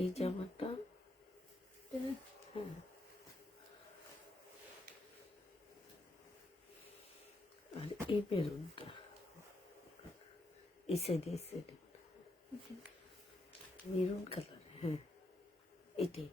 এই জামাটা আর এই বেলুনটা এই সাইডে মেরুন কালার। হ্যাঁ, এটাই।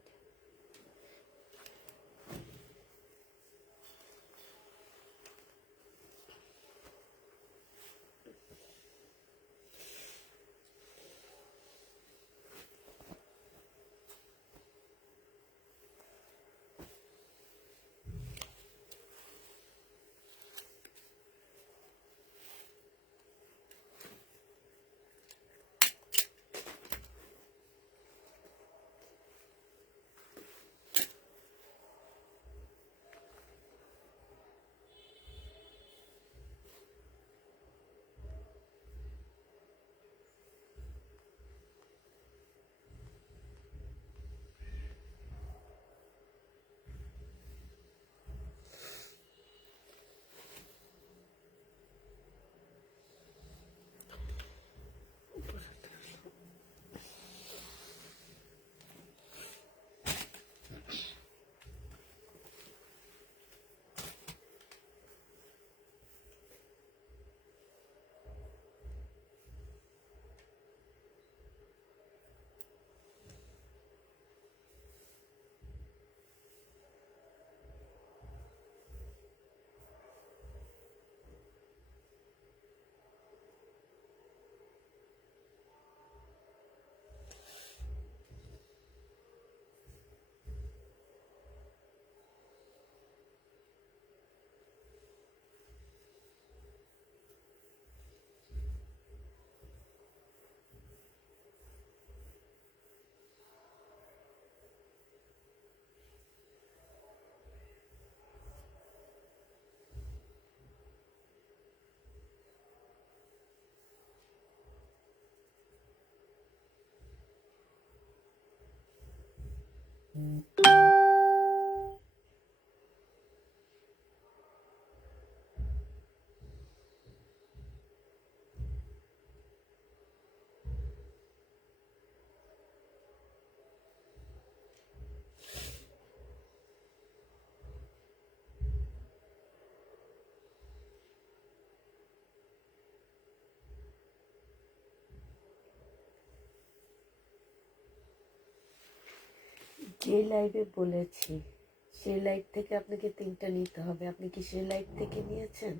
যে লাইভে বলেছি সেই লাইভ থেকে আপনাকে 3টা নিতে হবে। আপনি কি সেই লাইভ থেকে নিয়েছেন?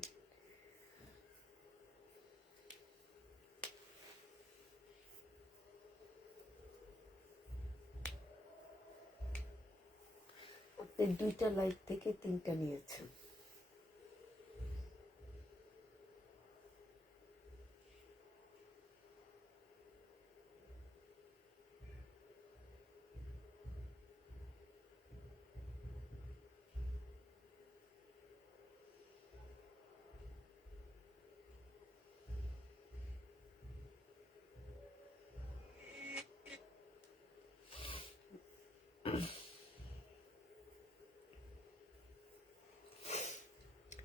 আপনি 2টা লাইভ থেকে 3টা নিয়েছেন।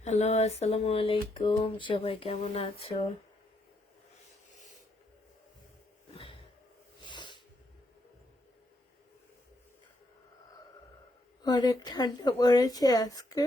হ্যালো, আসসালামু আলাইকুম, সবাই কেমন আছো? অনেক ঠান্ডা পড়েছে আজকে।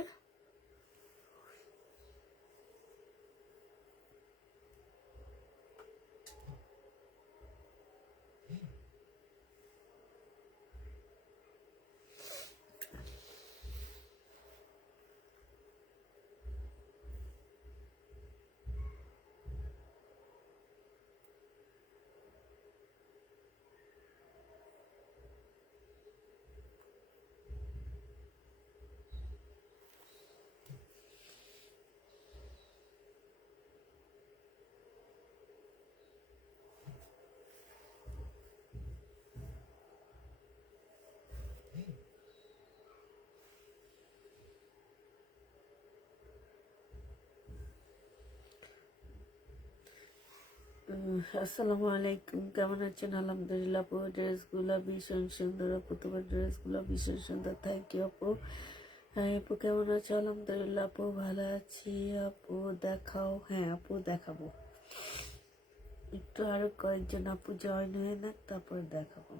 আসসালামু আলাইকুম, কেমন আছেন? আলহামদুলিল্লাহ আপু, ড্রেসগুলো ভীষণ সুন্দর আপু, তোমার ড্রেসগুলো ভীষণ সুন্দর, থ্যাংক ইউ আপু। হ্যাঁ আপু, কেমন আছো? আলহামদুলিল্লাহ আপু, ভালো আছি আপু। দেখাও, হ্যাঁ আপু দেখাবো, একটু আরো কয়েকজন আপু জয়েন হয়ে না, তারপর দেখাবো।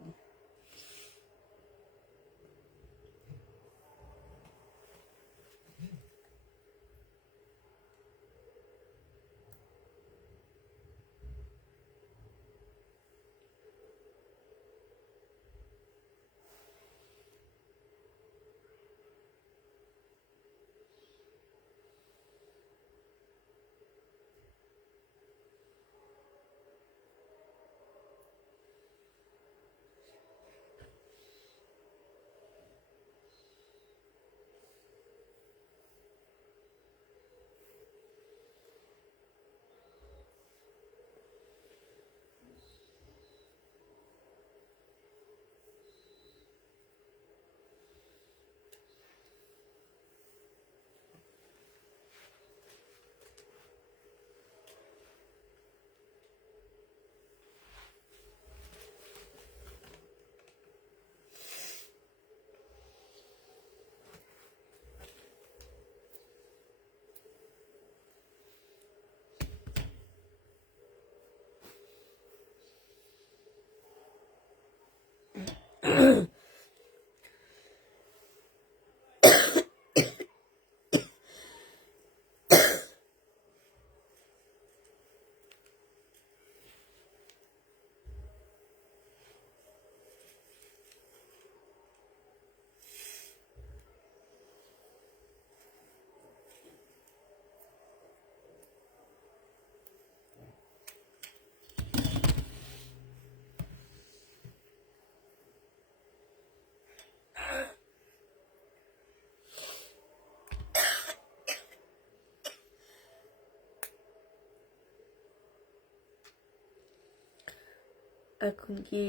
এখন কি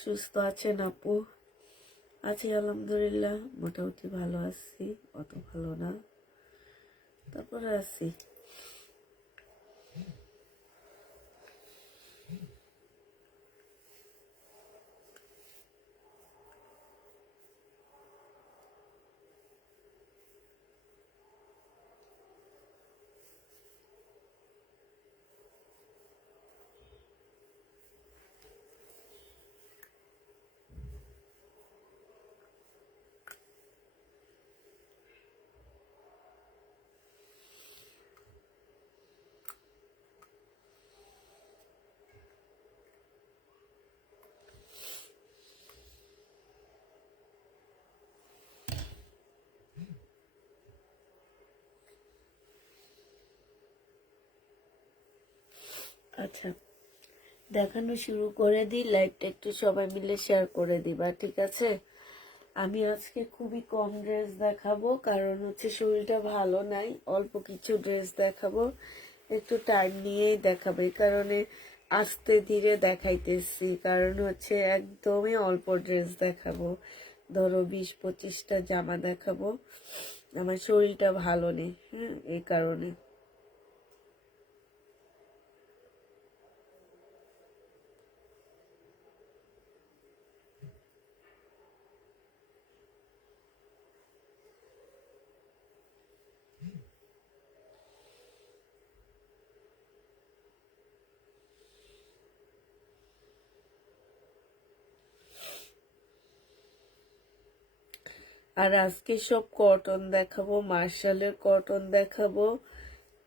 সুস্থ আছেন আপু? আছি আলহামদুলিল্লাহ, মোটামুটি ভালো আছি, অত ভালো না, তারপরে আছি। আচ্ছা, দেখানো শুরু করে দিই, লাইভটা একটু সবাই মিলে শেয়ার করে দিবা, ঠিক আছে? আমি আজকে খুবই কম ড্রেস দেখাবো, কারণ হচ্ছে শরীরটা ভালো নাই, অল্প কিছু ড্রেস দেখাবো, একটু টাইম নিয়েই দেখাবো, এই কারণে আস্তে ধীরে দেখাইতেছি, কারণ হচ্ছে একদমই অল্প ড্রেস দেখাবো, ধরো 20-25টা জামা দেখাবো, আমার শরীরটা ভালো নেই, হ্যাঁ এই কারণে। আর আজকে সব কটন দেখাবো, মার্শালের কটন দেখাবো,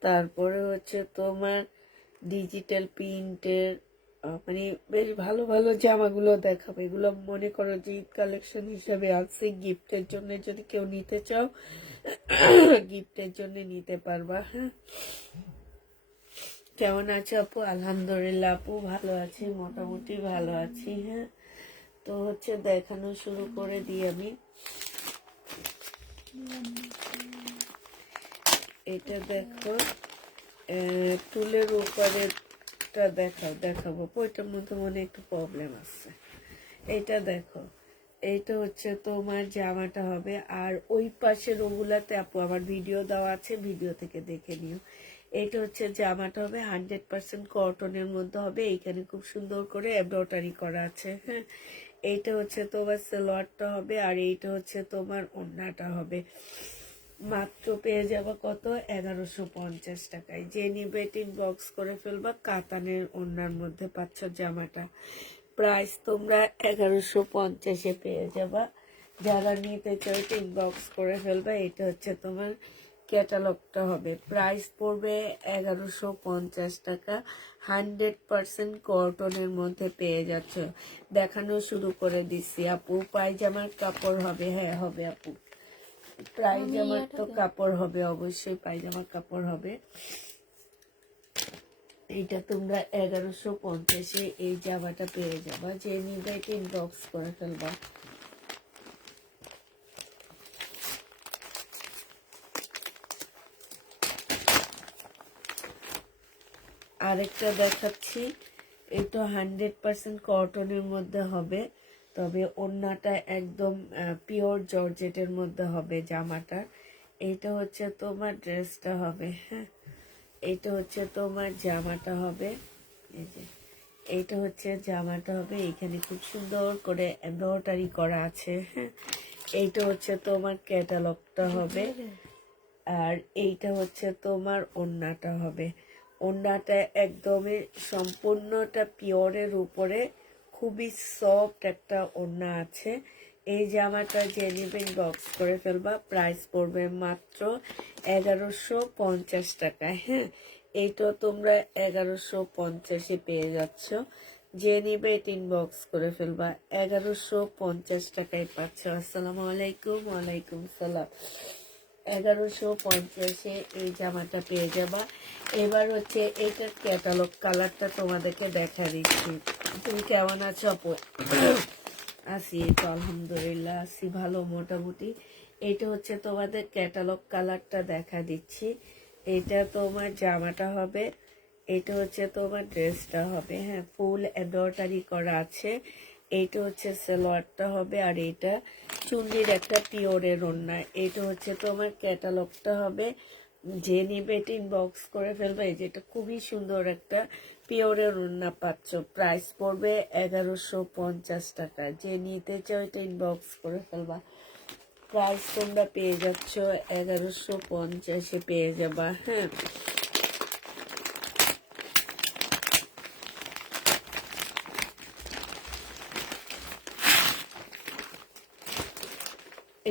তারপরে হচ্ছে তোমার ডিজিটাল প্রিন্টের মানে বেশ ভালো ভালো জামাগুলো দেখাবো। এগুলো মনে করো যে ঈদ কালেকশন হিসাবে আছে, গিফটের জন্য যদি কেউ নিতে চাও গিফটের জন্য নিতে পারবা। হ্যাঁ, কেমন আছো আপু? আলহামদুলিল্লাহ আপু, ভালো আছি, মোটামুটি ভালো আছি। হ্যাঁ, তো হচ্ছে দেখানো শুরু করে দিই আমি। এটা দেখো, টুলের উপরেরটা দেখাবো, ওইটার মধ্যে মনে একটু প্রবলেম আছে। এইটা দেখো, এইটা হচ্ছে তোমার জামাটা হবে, আর ওই পাশের ওগুলাতে আপু আমার ভিডিও দেওয়া আছে, ভিডিও থেকে দেখে নিও। এইটা হচ্ছে জামাটা হবে 100% কটনের মধ্যে হবে। এইখানে খুব সুন্দর করে এমব্রয়ডারি করা আছে। হ্যাঁ, এইটা হচ্ছে তোমার সালোয়ারটা হবে, আর এইটা হচ্ছে তোমার ওড়নাটা হবে। মাত্র পেয়ে যাবা কত? 1150 টাকায়। যে নিবে বক্স করে ফেলবা। কাতানের ওড়নার মধ্যে পাচ্ছ জামাটা। প্রাইস তোমরা 1150-এ পেয়ে যাবা। যারা নিতে চাও বক্স করে ফেলবা। এটা হচ্ছে তোমার ক্যাটালগটা হবে। প্রাইস পড়বে 1150 টাকা। 100% কটনের মধ্যে পেয়ে যাচ্ছ। দেখানো শুরু করে দিচ্ছি আপু। পায়জামার কাপড় হবে? হ্যাঁ হবে আপু, পায়জামার তো কাপড় হবে, অবশ্যই পায়জামার কাপড় হবে। এইটা তোমরা 1150-এ এই জামাটা পেয়ে যাবা। যে নিবে বক্স করে ফেলবা। আরেকটা দেখাচ্ছি। এটা 100% কটনের মধ্যে হবে, তবে ওড়নাটা একদম পিওর জর্জেটের মধ্যে হবে জামাটা। এইটা হচ্ছে তোমার ড্রেসটা হবে। হ্যাঁ, এইটা হচ্ছে তোমার জামাটা হবে। এই যে এইটা হচ্ছে জামাটা হবে। এখানে খুব সুন্দর করে এমব্রয়ডারি করা আছে। হ্যাঁ, এইটা হচ্ছে তোমার ক্যাটালগটা হবে, আর এইটা হচ্ছে তোমার ওড়নাটা হবে। ওড়নাটা একদমই সম্পূর্ণটা পিওরের উপরে, খুবই সফট একটা ওড়না আছে। এই জামাটা যে নেবেন বক্স করে ফেলবা। প্রাইস পড়বে মাত্র 1150 টাকায়। হ্যাঁ, এইটা তোমরা 1150-এ পেয়ে যাচ্ছ। যে নিবে বক্স করে ফেলবা। 1150 টাকায় পাচ্ছ। আসসালামু আলাইকুম। ওয়ালাইকুম সালাম। 1150-এ এই জামাটা পেয়ে যাবা। এবার হচ্ছে এটার ক্যাটালগ কালারটা তোমাদেরকে দেখা দিচ্ছি। তুমি কেমন আছো আপু? আছি তো আলহামদুলিল্লাহ, আছি ভালো মোটামুটি। এটা হচ্ছে তোমাদের ক্যাটালগ কালারটা দেখা দিচ্ছি। এটা তোমার জামাটা হবে, এটা হচ্ছে তোমার ড্রেসটা হবে। হ্যাঁ, ফুল এমব্রয়ডারি করা আছে। এইটা হচ্ছে সালোয়ারটা হবে, আর এটা চুন্নির একটা পিওরের ওড়না। এটা হচ্ছে তোমার ক্যাটালগটা হবে। যে নিবে বক্স করে ফেলবে। এই যেটা খুবই সুন্দর একটা পিওরের ওড়না পাচ্ছ। প্রাইস পড়বে 1150 টাকা। যে নিতে চাও এটা বক্স করে ফেলবা। প্রাইস তোমরা পেয়ে যাচ্ছ 1150-এ পেয়ে যাবা। হ্যাঁ,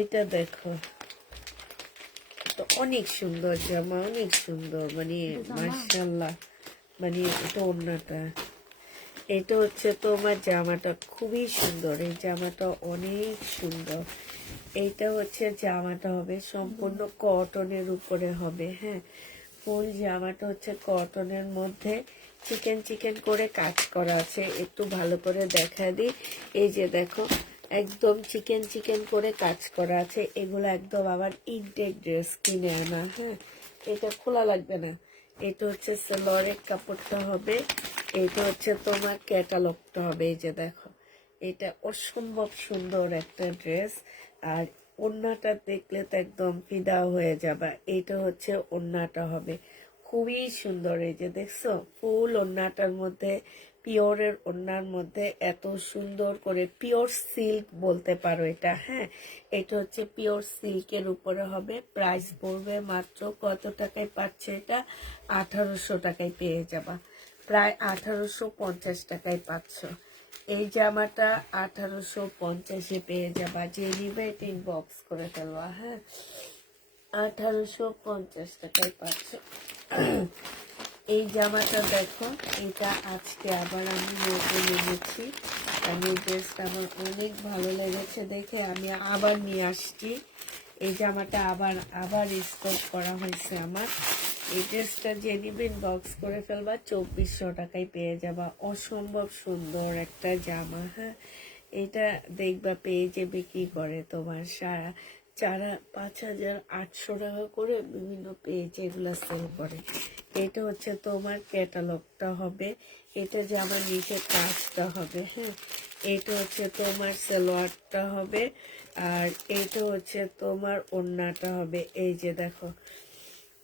এটা দেখো তো অনেক সুন্দর জামা, অনেক সুন্দর, মানে মাশাআল্লাহ। মানে এটা ওড়নাটা, এটা হচ্ছে তোমার জামাটা খুবই সুন্দর। এই জামাটা অনেক সুন্দর। এইটা হচ্ছে জামাটা হবে সম্পূর্ণ কটনের উপরে হবে। হ্যাঁ, ফুল জামাটা হচ্ছে কটনের মধ্যে চিকেন চিকেন করে কাজ করা আছে। একটু ভালো করে দেখা দিই। এই যে দেখো, একদম চিকেন চিকেন করে কাজ করা আছে। এগুলো একদম আবার ইনটেক ড্রেস, কিনে আনা। হ্যাঁ, এটা খোলা লাগবে না। এটা হচ্ছে সালোয়ারের কাপড়টা হবে। এটা হচ্ছে তোমার ক্যাটালগটা হবে। এই যে দেখো, এটা অসম্ভব সুন্দর একটা ড্রেস। আর ওড়নাটা দেখলে তো একদম ফিদা হয়ে যাবে। এইটা হচ্ছে ওড়নাটা হবে, খুবই সুন্দর। এই যে দেখছো, ফুল ওড়নাটার মধ্যে, পিওরের ওড়নার মধ্যে এত সুন্দর করে পিওর সিল্ক বলতে পারো এটা। হ্যাঁ, এটা হচ্ছে পিওর সিল্কের উপরে হবে। প্রাইস পড়বে মাত্র কত টাকায় পাচ্ছে? এটা 1800 টাকায় পেয়ে যাবা। প্রায় 1850 টাকায় পাচ্ছ। এই জামাটা 1850-এ পেয়ে যাবা। যে নিবে বক্স করে ফেলবা। হ্যাঁ, 1850 টাকায় পাচ্ছ। এই জামাটা দেখো, এটা আজকে আবার আমি নতুন এনেছি। আমি এই ড্রেসটা আমার অনেক ভালো লেগেছে দেখে আমি আবার নিয়ে আসছি। এই জামাটা আবার আবার স্টক করা হয়েছে আমার। এই ড্রেসটা যে নিবেন বক্স করে ফেলবা। 2400 টাকায় পেয়ে যাবা। অসম্ভব সুন্দর একটা জামা। হ্যাঁ, এটা দেখবা পেজে বিক্রি করে তোমার 5800 টাকা করে বিভিন্ন পেজ এগুলা সেল করে। এটা হচ্ছে তোমার ক্যাটালগটা হবে। এটা জামার নিচে কাজটা হবে। হ্যাঁ, এটা হচ্ছে তোমার সালোয়ারটা হবে, আর এইটা হচ্ছে তোমার ওড়নাটা হবে। এই যে দেখো,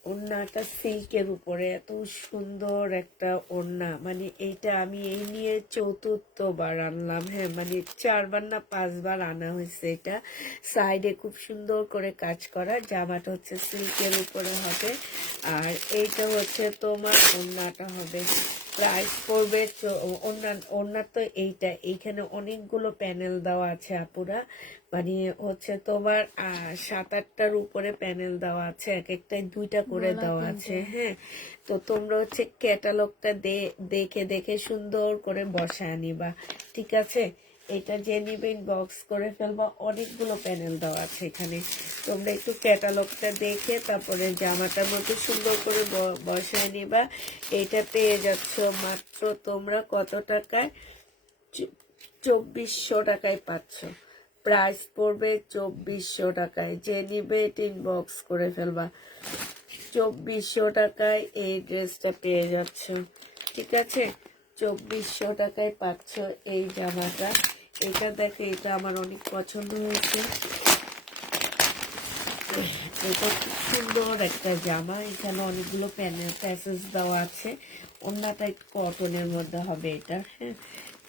ওড়নাটা সিল্কের উপরে এত সুন্দর একটা ওড়না, মানে এইটা আমি এই নিয়ে 4বার আনলাম। হ্যাঁ, মানে 4বার না 5বার আনা হয়েছে। এটা সাইডে খুব সুন্দর করে কাজ করা, জামাটা হচ্ছে সিল্কের উপরে হবে। আর এইটা হচ্ছে তোমার ওড়নাটা হবে। প্রাইস পড়বে ওড়না তো এইখানে অনেকগুলো প্যানেল দেওয়া আছে আপুরা, মানে হচ্ছে তোমার 7-8টার উপরে প্যানেল দেওয়া আছে, এক একটাই 2টা করে দেওয়া আছে। হ্যাঁ, তো তোমরা হচ্ছে ক্যাটালগটা দেখে দেখে সুন্দর করে বসায় নিবা, ঠিক আছে। এটা যে নিবে বক্স করে ফেলবা, অনেকগুলো প্যানেল দেওয়া আছে এখানে। তোমরা একটু ক্যাটালগটা দেখে তারপরে জামাটার মধ্যে সুন্দর করে বসায় নিবা। এটা পেয়ে যাচ্ছ মাত্র তোমরা কত টাকায়? 2400 টাকায় পাচ্ছ। প্রাইস পড়বে 2400 টাকায়। যে নিবে ইনবক্স করে ফেলবা। 2400 টাকায় এই ড্রেসটা পেয়ে যাচ্ছ, ঠিক আছে। 2400 টাকায় পাচ্ছ এই জামাটা। এটা দেখো, এটা আমার অনেক পছন্দ হয়েছে। এটা খুব সুন্দর একটা জামা, এখানে অনেকগুলো প্যাসেজ দেওয়া আছে। ওড়নাটা একটু কটনের মধ্যে হবে এটা। হ্যাঁ,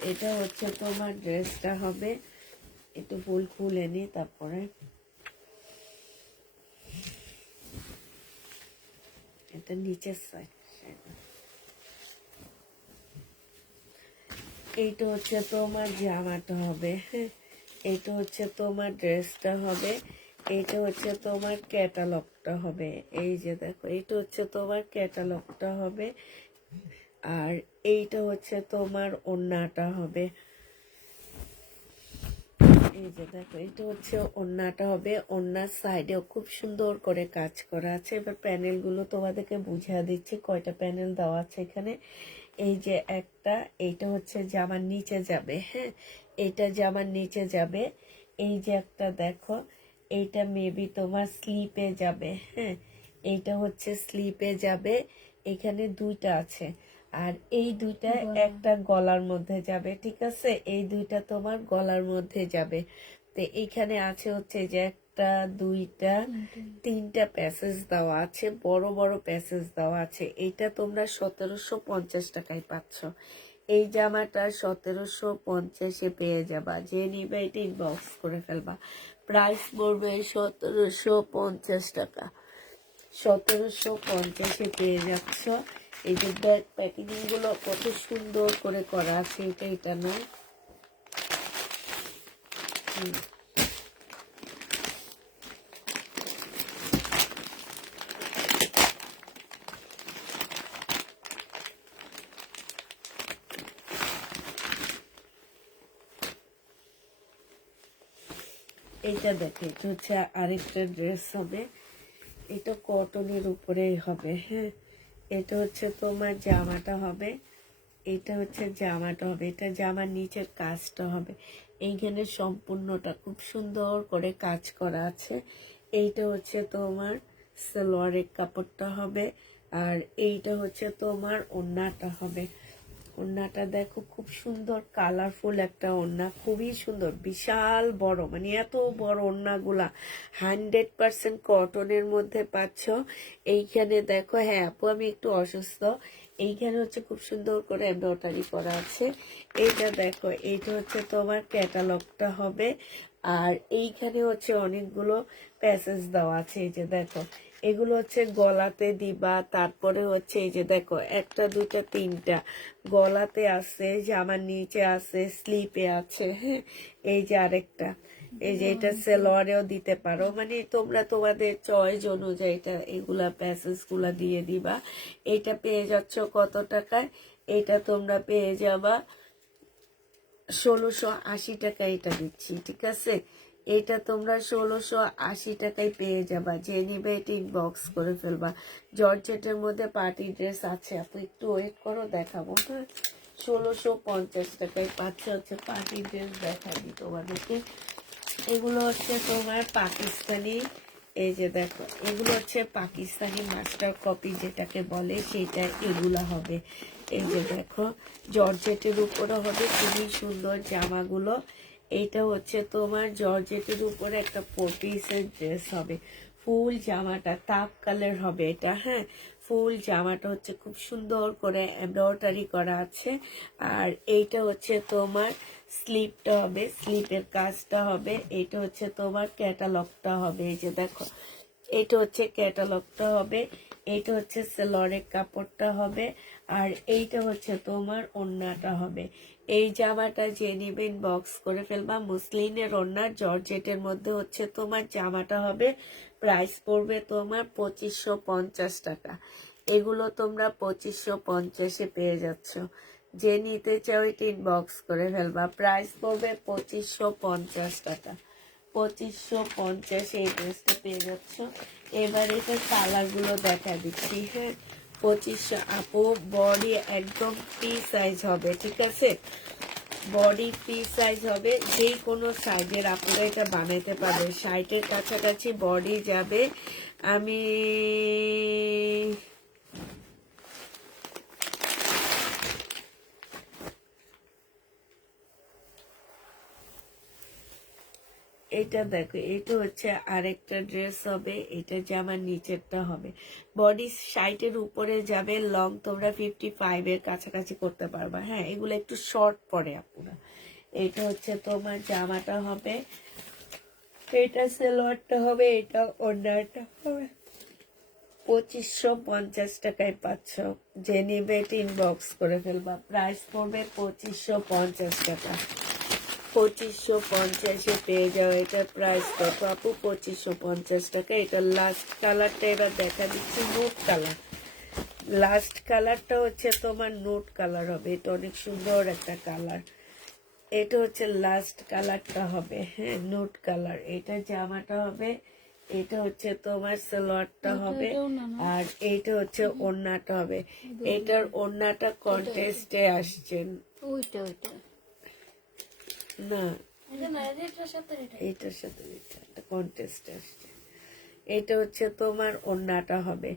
এটা হচ্ছে তোমার ড্রেসটা হবে। একটু ফুল খুলে নি, তারপরে এটা নিচের সাইড। এইটা হচ্ছে তোমার জামাটা হবে। হ্যাঁ, এইটা হচ্ছে তোমার ড্রেসটা হবে। এইটা হচ্ছে তোমার ক্যাটালগটা হবে। এই যে দেখো, এইটা হচ্ছে তোমার ক্যাটালগটা হবে। আর এইটা হচ্ছে তোমার ওড়নাটা হবে। এই যে দেখো, এটা হচ্ছে ওড়নাটা হবে। ওড়নার সাইডেও খুব সুন্দর করে কাজ করা আছে। এবার প্যানেলগুলো তোমাদেরকে বুঝিয়ে দিচ্ছি কয়টা প্যানেল দেওয়া আছে এখানে। এই যে একটা, এইটা হচ্ছে জামার নিচে যাবে। হ্যাঁ, এইটা জামার নিচে যাবে। এই যে একটা দেখো, এইটা মেবি তোমার স্লিপে যাবে। হ্যাঁ, এইটা হচ্ছে স্লিপে যাবে। এখানে 2টা আছে। আর এই 2টা একটা গলার মধ্যে যাবে, ঠিক আছে। এই 2টা তোমার গলার মধ্যে যাবে। তো এইখানে আছে হচ্ছে যে 1, 2, 3টা প্যাসেজ দেওয়া আছে, বড় বড় প্যাসেজ দেওয়া আছে। এইটা তোমরা 1750 টাকায় পাচ্ছ। এই জামাটা 1750-এ পেয়ে যাবা। যে নিবে এটা ইনবক্স করে ফেলবা। প্রাইস পড়বে 1750 টাকা। 1750-এ পেয়ে যাচ্ছ। এই যে ব্যাগ প্যাকিং গুলো কত সুন্দর করে করা আছে, এটা নয়। এইটা দেখে, এটা হচ্ছে আরেকটা ড্রেস হবে। এটা কটনের উপরেই হবে। হ্যাঁ, এটা হচ্ছে তোমার জামাটা হবে। এটা হচ্ছে জামাটা হবে। এটা জামার নিচের কাজটা হবে। এইখানে সম্পূর্ণটা খুব সুন্দর করে কাজ করা আছে। এইটা হচ্ছে তোমার সালোয়ারের কাপড়টা হবে। আর এইটা হচ্ছে তোমার ওড়নাটা হবে। ওড়নাটা দেখো, খুব সুন্দর কালারফুল একটা ওড়না, খুবই সুন্দর, বিশাল বড়, মানে এত বড় ওড়নাগুলা 100% কটনের মধ্যে পাচ্ছ। এইখানে দেখো, হ্যাঁ আপু আমি একটু অসুস্থ। এইখানে হচ্ছে খুব সুন্দর করে এমব্রয়ডারি করা আছে। এইটা দেখো, এইটা হচ্ছে তোমার ক্যাটালগটা হবে। আর এইখানে হচ্ছে অনেকগুলো প্যাসেজ দেওয়া আছে। এই যে দেখো, এগুলো হচ্ছে গলাতে দিবা। তারপরে হচ্ছে এই যে দেখো, 1, 2, 3টা গলাতে আছে, জামার নিচে আছে, স্লিপে আছে। হ্যাঁ, এই যে আরেকটা, এই যে এটা সেলোয়ারেও দিতে পারো, মানে তোমরা তোমাদের চয়েস অনুযায়ী এটা এগুলা প্যাসেজ গুলা দিয়ে দিবা। এটা পেয়ে যাচ্ছ কত টাকায়? এটা তোমরা পেয়ে যাবা 1680 টাকা। এটা দিচ্ছি, ঠিক আছে। এটা তোমরা 1680 টাকায় পেয়ে যাবা। যে নিবে এটা ইনবক্স করে ফেলবা। জর্জেটের মধ্যে পার্টি ড্রেস আছে, আপু একটু ওয়েট করো, দেখাবো। হ্যাঁ, 1650 টাকায় পাচ্ছে হচ্ছে পার্টি ড্রেস। দেখাবি তোমাদেরকে। এগুলো হচ্ছে তোমার পাকিস্তানি। এই যে দেখো, এগুলো হচ্ছে পাকিস্তানি মাস্টার কপি যেটাকে বলে, সেটা এগুলা হবে। এই যে দেখো, জর্জেটের উপরে হবে, খুবই সুন্দর জামাগুলো। এইটা হচ্ছে তোমার জর্জেটের উপরে একটা 4 পিসের ড্রেস হবে। ফুল জামাটা তাপ কালার হবে এটা, হ্যাঁ। ফুল জামাটা হচ্ছে খুব সুন্দর করে এমব্রয়ডারি করা আছে। আর এইটা হচ্ছে তোমার স্লিপটা হবে, স্লিপের কাজটা হবে। এইটা হচ্ছে তোমার ক্যাটালগটা হবে, এই যে দেখো, এইটা হচ্ছে ক্যাটালগটা হবে। এইটা হচ্ছে সেলরের কাপড়টা হবে। আর এইটা হচ্ছে তোমার ওড়নাটা হবে। এই জামাটা যে নিবেন বক্স করে ফেলবা। মুসলিনের ওড়না, জর্জেটের মধ্যে হচ্ছে তোমার জামাটা হবে। প্রাইস পড়বে তোমার 2550 টাকা। এগুলো তোমরা 2550-এ পেয়ে যাচ্ছ। যে নিতে চাও এটা ইনবক্স করে ফেলবা। প্রাইস পড়বে 2550 টাকা। 2550 এই ড্রেসটা পেয়ে যাচ্ছ। এবার এটা কালার গুলো দেখা দিচ্ছি, হ্যাঁ। 2500 আপু, বডি একদম ফ্রি সাইজ হবে, ঠিক আছে। বডি ফ্রি সাইজ হবে, যেই কোনো সাইজের আপনারা এটা বানাইতে পারবে। 60-এর কাছাকাছি বডি যাবে। আমি এটা দেখো, এটা হচ্ছে আরেকটা ড্রেস হবে। এটা জামার নিচেরটা হবে। বডি 60-এর উপরে যাবে, লং তোমরা 55-এর কাছাকাছি করতে পারবা, হ্যাঁ। এগুলো একটু শর্ট পরে আপুরা। এটা হচ্ছে তোমার জামাটা হবে, এটা সালোয়ারটা হবে, এটা ওড়নাটা হবে। 2550 টাকায় পাচ্ছ। যে নিবে ইনবক্স করে ফেলবা। প্রাইস পড়বে 2550 টাকা। 2550-এ পেয়ে যাও। এটার প্রাইস কত আপু? 2550 টাকা। এটা লাস্ট কালারটা এবার দেখা দিচ্ছি, নোট কালার। লাস্ট কালারটা হচ্ছে তোমার নোট কালার হবে। এটা অনেক সুন্দর একটা কালার। এটা হচ্ছে লাস্ট কালারটা হবে, হ্যাঁ, নোট কালার। এটা জামাটা হবে, এটা হচ্ছে তোমার সালোয়ারটা হবে। আর এইটা হচ্ছে ওড়নাটা হবে। এটার ওড়নাটা কন্টেস্টে আসছেন না, এইটার সাথে একটা কন্টেস্ট আসছে। এটা হচ্ছে তোমার ওড়নাটা হবে।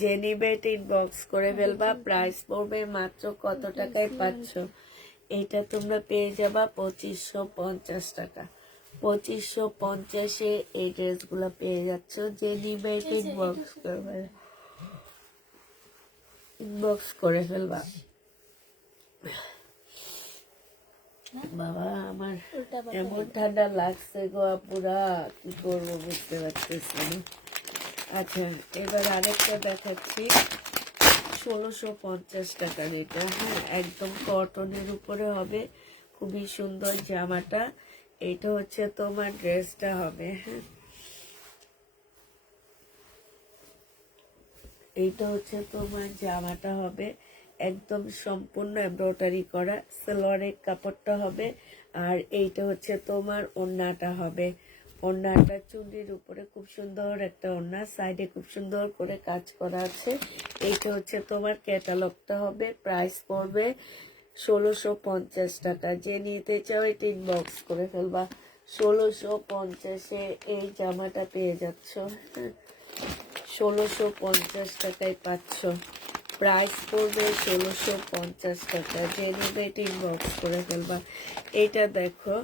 যে নিবে এটা ইনবক্স করে ফেলবা। প্রাইস পড়বে মাত্র কত টাকায় পাচ্ছ? এইটা তোমরা পেয়ে যাবা 2550 টাকা। 2550-এ এই ড্রেসগুলো পেয়ে যাচ্ছ। যে নিবে এটা ইনবক্স করে ফেলবা। বাবা, আমার এমন ঠান্ডা লাগছে গো আপুরা, কি করবো বুঝতে পারতেছি না। আচ্ছা, এবার আরেকটা দেখাচ্ছি। 1650 টাকার এটা, হ্যাঁ, একদম কটনের উপরে হবে। খুবই সুন্দর জামাটা। এটা হচ্ছে তোমার ড্রেসটা হবে, হ্যাঁ। এইটা হচ্ছে তোমার জামাটা হবে। একদম সম্পূর্ণ এমব্রয়ডারি করা। সালোয়ারের কাপড়টা হবে। আর এইটা হচ্ছে তোমার ওড়নাটা হবে। ওড়নাটা চুন্ডির উপরে খুব সুন্দর একটা ওড়না, সাইডে খুব সুন্দর করে কাজ করা আছে। এইটা হচ্ছে তোমার ক্যাটালগটা হবে। প্রাইস পড়বে 1650 টাকা। যে নিতে চাও এটা ইনবক্স করে ফেলবা। 1650-এ এই জামাটা পেয়ে যাচ্ছ, হ্যাঁ। 1650 টাকায় পাচ্ছ। প্রাইস পড়বে 1650 টাকা। যে নেবে এটা ইনবক্স করে ফেলবা। এটা দেখো,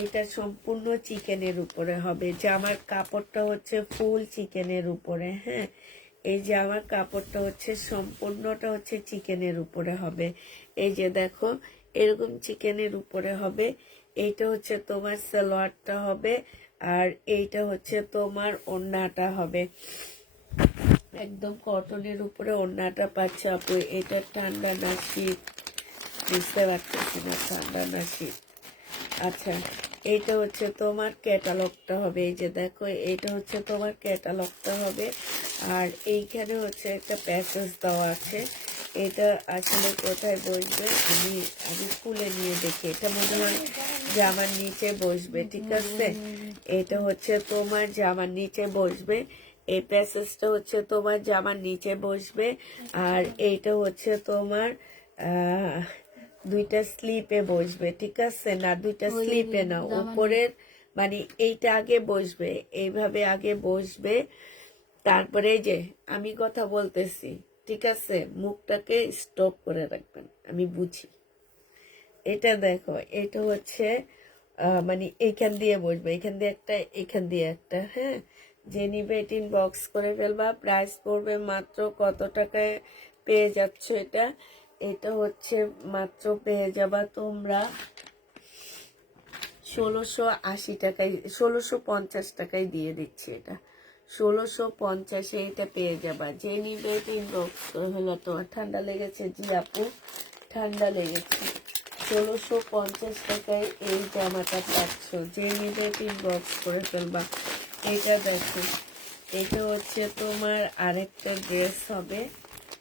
এটা সম্পূর্ণ চিকেনের উপরে হবে। জামার কাপড়টা হচ্ছে ফুল চিকেনের উপরে, হ্যাঁ। এই জামার কাপড়টা হচ্ছে সম্পূর্ণটা হচ্ছে চিকেনের উপরে হবে। এই যে দেখো, এরকম চিকেনের উপরে হবে। এইটা হচ্ছে তোমার সালোয়ারটা হবে। আর এইটা হচ্ছে তোমার ওড়নাটা হবে। একদম কটনের উপরে ওড়নাটা পাচ্ছে আপু। এটা ঠান্ডা না শীত বুঝতে পারতেছি না, ঠান্ডা না শীত। আচ্ছা, এইটা হচ্ছে তোমার ক্যাটালগটা হবে। এই যে দেখো, এইটা হচ্ছে তোমার ক্যাটালগটা হবে। আর এইখানে হচ্ছে একটা প্যাসেজ দেওয়া আছে। এটা আসলে কোথায় বসবে আমি খুলে নিয়ে দেখি। এটা মনে হয় জামার নিচে বসবে, ঠিক আছে। এটা হচ্ছে তোমার জামার নিচে বসবে। এই প্যাসেজটা হচ্ছে তোমার জামার নিচে বসবে। আর এইটা হচ্ছে তোমার দুইটা স্লিপে বসবে, ঠিক আছে। না, দুইটা স্লিপে না, উপরের মানে এইটা আগে বসবে, এইভাবে আগে বসবে। তারপরে এই যে আমি কথা বলতেছি, ঠিক আছে, মুখটাকে স্টপ করে রাখবেন, আমি বুঝি। এটা দেখো, এটা হচ্ছে মানে এইখান দিয়ে বসবে, এখান দিয়ে একটা, এখান দিয়ে একটা, হ্যাঁ। যে নিবে এটি ইনবক্স করে ফেলবা। প্রাইস পড়বে মাত্র কত টাকায় পেয়ে যাচ্ছ এটা? এটা হচ্ছে মাত্র পেয়ে যাবা তোমরা 1680 টাকায়, 1650 টাকায় দিয়ে দিচ্ছি এটা। 1650-এ এটা পেয়ে যাবা। যে নিবে এটা ইনবক্স করে হলো। তোমার ঠান্ডা লেগেছে? জি আপু, ঠান্ডা লেগেছে। 1650 টাকায় এই জামাটা পাচ্ছ। যে নিবে এটা ইনবক্স করে ফেলবা। এটা দেখো, এটা হচ্ছে তোমার আরেকটা ড্রেস হবে।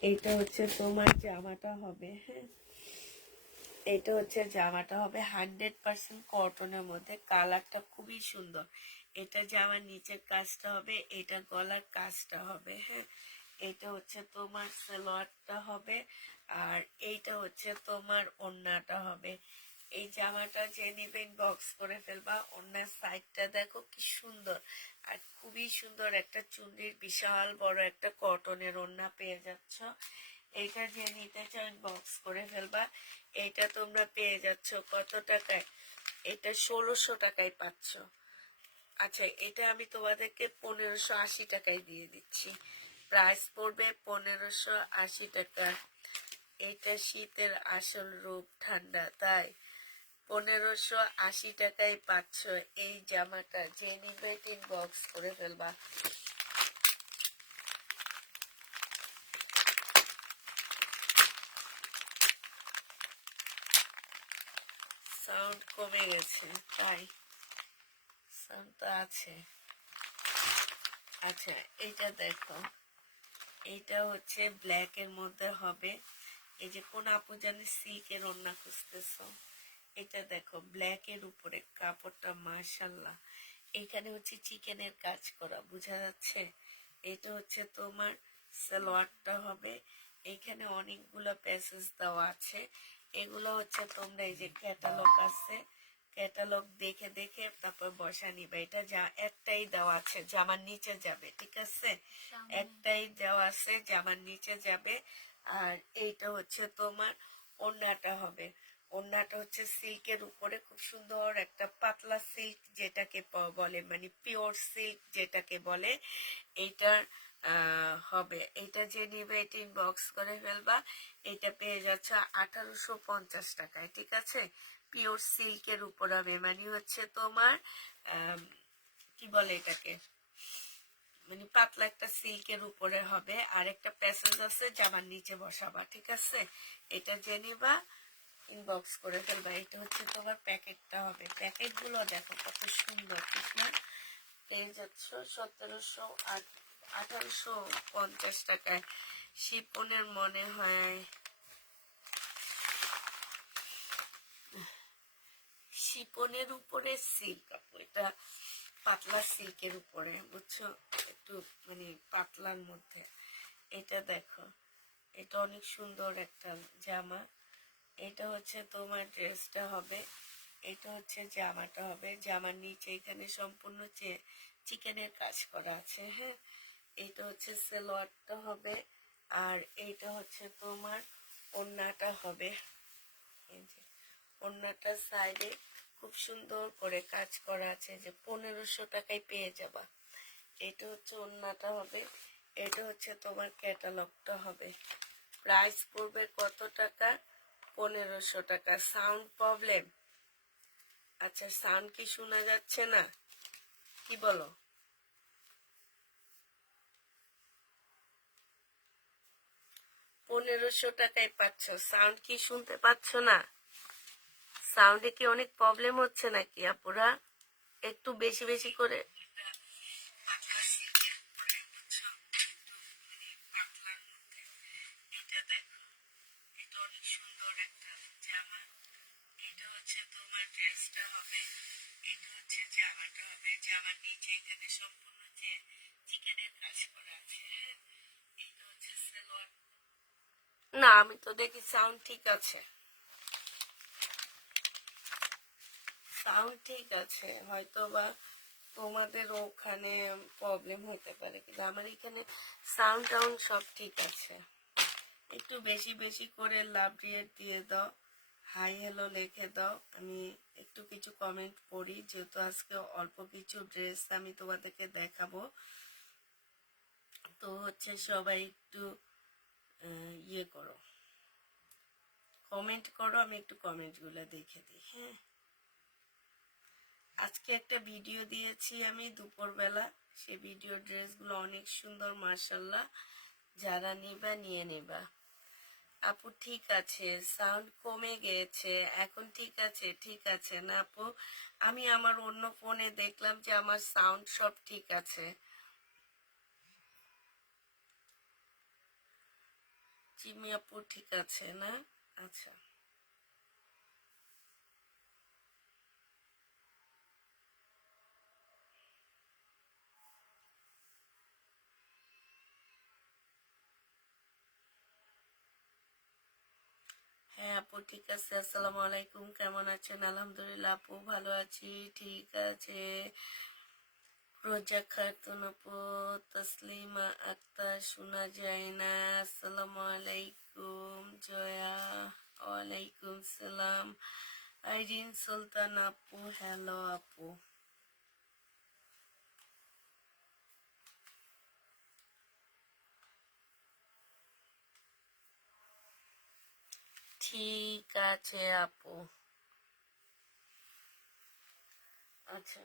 এটা হচ্ছে তোমার জামাটা হবে। হ্যাঁ, এটা হচ্ছে জামাটা হবে 100% কটনের মধ্যে। কালারটা খুবই সুন্দর। এটা জামার নিচের কাজটা হবে, এটা গলার কাজটা হবে। হ্যাঁ, এটা হচ্ছে তোমার সালোয়ারটা হবে, আর এইটা হচ্ছে তোমার ওড়নাটা হবে। এই জামাটা যে নিবে ইনবক্স করে ফেলবা। ওড়নার সাইডটা দেখো কি সুন্দর, আর খুবই সুন্দর একটা চুন্ডির বিশাল বড় একটা কটনের ওড়না পেয়ে যাচ্ছ। এইটা যে নিতে চাও ইনবক্স করে ফেলবা। এটা তোমরা পেয়ে যাচ্ছ কত টাকায়? এটা 1600 টাকায় পাচ্ছ। আচ্ছা, এটা আমি তোমাদেরকে 1580 টাকায় দিয়ে দিচ্ছি। প্রাইস পড়বে 1580 টাকা। এটা শীতের আসল রূপ ঠান্ডা, তাই 1580 টাকায় পাচ্ছ এই জামাটা। যে নিবে ইনবক্স করে ফেলবা। সাউন্ড কমে গেছে, তাই সাউন্ড তো আছে। আচ্ছা, এইটা দেখো, এইটা হচ্ছে ব্ল্যাক এর মধ্যে হবে। এই যে কোন আপু জানি সিল্কের ওড়না খুঁজতেছ, এটা দেখো ব্ল্যাক এর উপরে কাপড়টা মাশাআল্লাহ। এইখানে হচ্ছে চিকেনের কাজ করা, বোঝা যাচ্ছে? এটা হচ্ছে তোমার সালোয়ারটা হবে। এইখানে অনেকগুলো প্যাসেজ দেওয়া আছে। এগুলো হচ্ছে তোমরা এই যে ক্যাটালগ আছে, ক্যাটালগ দেখে দেখে তারপর বসা নিবে। এটা যা একটাই দেওয়া আছে, জামার নিচে যাবে, ঠিক আছে? একটাই দেওয়া আছে, জামার নিচে যাবে। আর এইটা হচ্ছে তোমার ওড়নাটা হবে। ওড়নাটা হচ্ছে সিল্কের উপরে, খুব সুন্দর একটা পাতলা সিল্ক যেটাকে বলে, মানে পিওর সিল্ক যেটাকে বলে, এইটার হবে। এটা যে নিবে এটা ইনবক্স করে ফেলবা। এটা পেয়ে যাচ্ছে 1850 টাকায়, ঠিক আছে? পিওর সিল্কের উপর হবে, মানে হচ্ছে তোমার কি বলে এটাকে, মানে পাতলা একটা সিল্কের উপরে হবে। আর একটা প্যাসেজ আছে জামার নিচে বসাবা, ঠিক আছে? এটা যে নিবা ইনবক্স করে ফেলবা। এটা হচ্ছে তোমার প্যাকেটটা হবে। প্যাকেট গুলো দেখো কত সুন্দর, ঠিক না? পেয়ে যাচ্ছ 1850 টাকায়। শিপনের মনে হয়, শিপনের উপরে সিল্ক আপু, এটা পাতলা সিল্কের উপরে, বুঝছো? একটু মানে পাতলার মধ্যে। এটা দেখো, এটা অনেক সুন্দর একটা জামা। এটা হচ্ছে তোমার ড্রেসটা হবে, এটা হচ্ছে জামাটা হবে। জামার নিচে এখানে সম্পূর্ণ চিকেনের কাজ করা আছে। হ্যাঁ, এটা হচ্ছে সালোয়ারটা হবে, আর এইটা হচ্ছে তোমার ওড়নাটা হবে। এই যে ওড়নাটার সাইডে খুব সুন্দর করে কাজ করা আছে, যে 1500 টাকায় পেয়ে যাবা। এটা হচ্ছে ওড়নাটা হবে, এটা হচ্ছে তোমার ক্যাটালগটা হবে। প্রাইস পড়বে কত টাকা? 1500 টাকা। Sound problem? আচ্ছা, সাউন্ড কি শোনা যাচ্ছে না? কি বলো? পনেরোশো টাকায় পাচ্ছ। সাউন্ড কি শুনতে পাচ্ছ না? সাউন্ডে কি অনেক প্রবলেম হচ্ছে নাকি আপুরা? একটু বেশি বেশি করে। এটা দেখো, এটা অনেক সুন্দর একটা জামা। এটা হচ্ছে তোমার ড্রেসটা হবে, এটা হচ্ছে জামাটা হবে। জামার নিচে এখানে সম্পূর্ণ যে চিকেনের কাজ করা আছে। এটা হচ্ছে সালোয়ার। না, আমি তো দেখি সাউন্ড ঠিক আছে, সাউন্ড ঠিক আছে, হয়তো বা তোমাদের ওখানে প্রবলেম হতে পারে, কিন্তু আমার এখানে সাউন্ড টাউন্ড সব ঠিক আছে। একটু বেশি বেশি করে লাভ রিয়েট দিয়ে দাও, হাই হ্যালো লিখে দাও, আমি একটু কিছু কমেন্ট পড়ি, যেহেতু আজকে অল্প কিছু ড্রেস আমি তোমাদেরকে দেখাবো। তো হচ্ছে সবাই একটু ইয়ে করো, কমেন্ট করো, আমি একটু কমেন্টগুলো দেখে দিই। হ্যাঁ, আজকে একটা ভিডিও দিয়েছি আমি দুপুরবেলা, সেই ভিডিও ড্রেসগুলো অনেক সুন্দর মাশাআল্লাহ, যারা নিবা নিয়ে নেবা। আপু ঠিক আছে, সাউন্ড কমে গিয়েছে এখন, ঠিক আছে ঠিক আছে না আপু, আমি আমার অন্য ফোনে দেখলাম যে আমার সাউন্ড সব ঠিক আছে। জিমি আপু ঠিক আছে না? আচ্ছা, হ্যাঁ আপু ঠিক আছে। আসসালামু আলাইকুম, কেমন আছেন? আলহামদুলিল্লাহ আপু ভালো আছি, ঠিক আছে। রোজা খাতুন আপু, তসলিমা আক্তার শোনা যায় না। আসসালামু আলাইকুম জয়া, ওয়ালাইকুম সালাম। আইরিন সুলতান আপু, হ্যালো আপু। ঠিক আছে আপু, আচ্ছা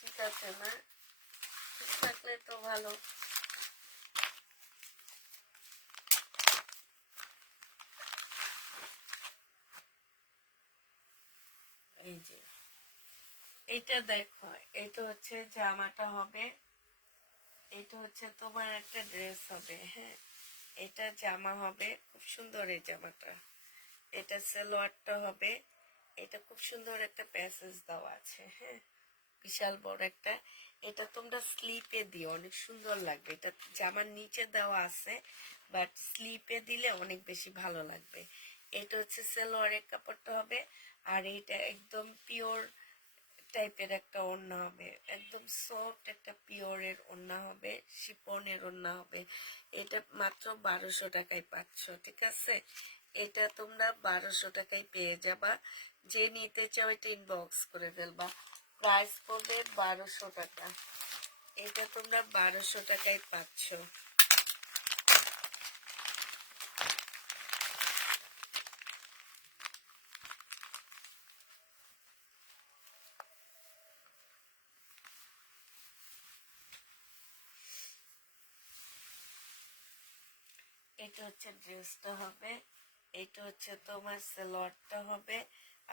ঠিক আছে না, ঠিক থাকলে তো ভালো। এই যে এইটা দেখো, এটা হচ্ছে জামাটা হবে, এটা হচ্ছে তোমার একটা ড্রেস হবে। হ্যাঁ, এটা জামা হবে, খুব সুন্দর এই জামাটা। এটা সালোয়ারটা হবে, এটা খুব সুন্দর একটা প্যাসেজ দেওয়া আছে। হ্যাঁ, বিশাল বড় একটা, এটা তোমরা স্লিপে দিও, অনেক সুন্দর লাগবে। এটা জামার নিচে দেওয়া আছে, বাট স্লিপে দিলে অনেক বেশি ভালো লাগবে। এটা হচ্ছে সালোয়ারের কাপড়টা হবে, আর এইটা একদম পিওর টাইপের একটা ওড়না হবে, একদম সফট একটা পিওরের ওড়না হবে, শিপনের ওড়না হবে। এটা মাত্র 1200 টাকায় পাচ্ছ, ঠিক আছে? এটা তোমরা 1200 টাকায় পেয়ে যাবা। যে নিতে চাও এটা ইনবক্স করে ফেলবা। প্রাইস পড়বে 1200 টাকা। এটা তোমরা 1200 টাকায় পাচ্ছ। এটা হচ্ছে ড্রেসটা হবে, এটা হচ্ছে তোমার সালোয়ারটা হবে,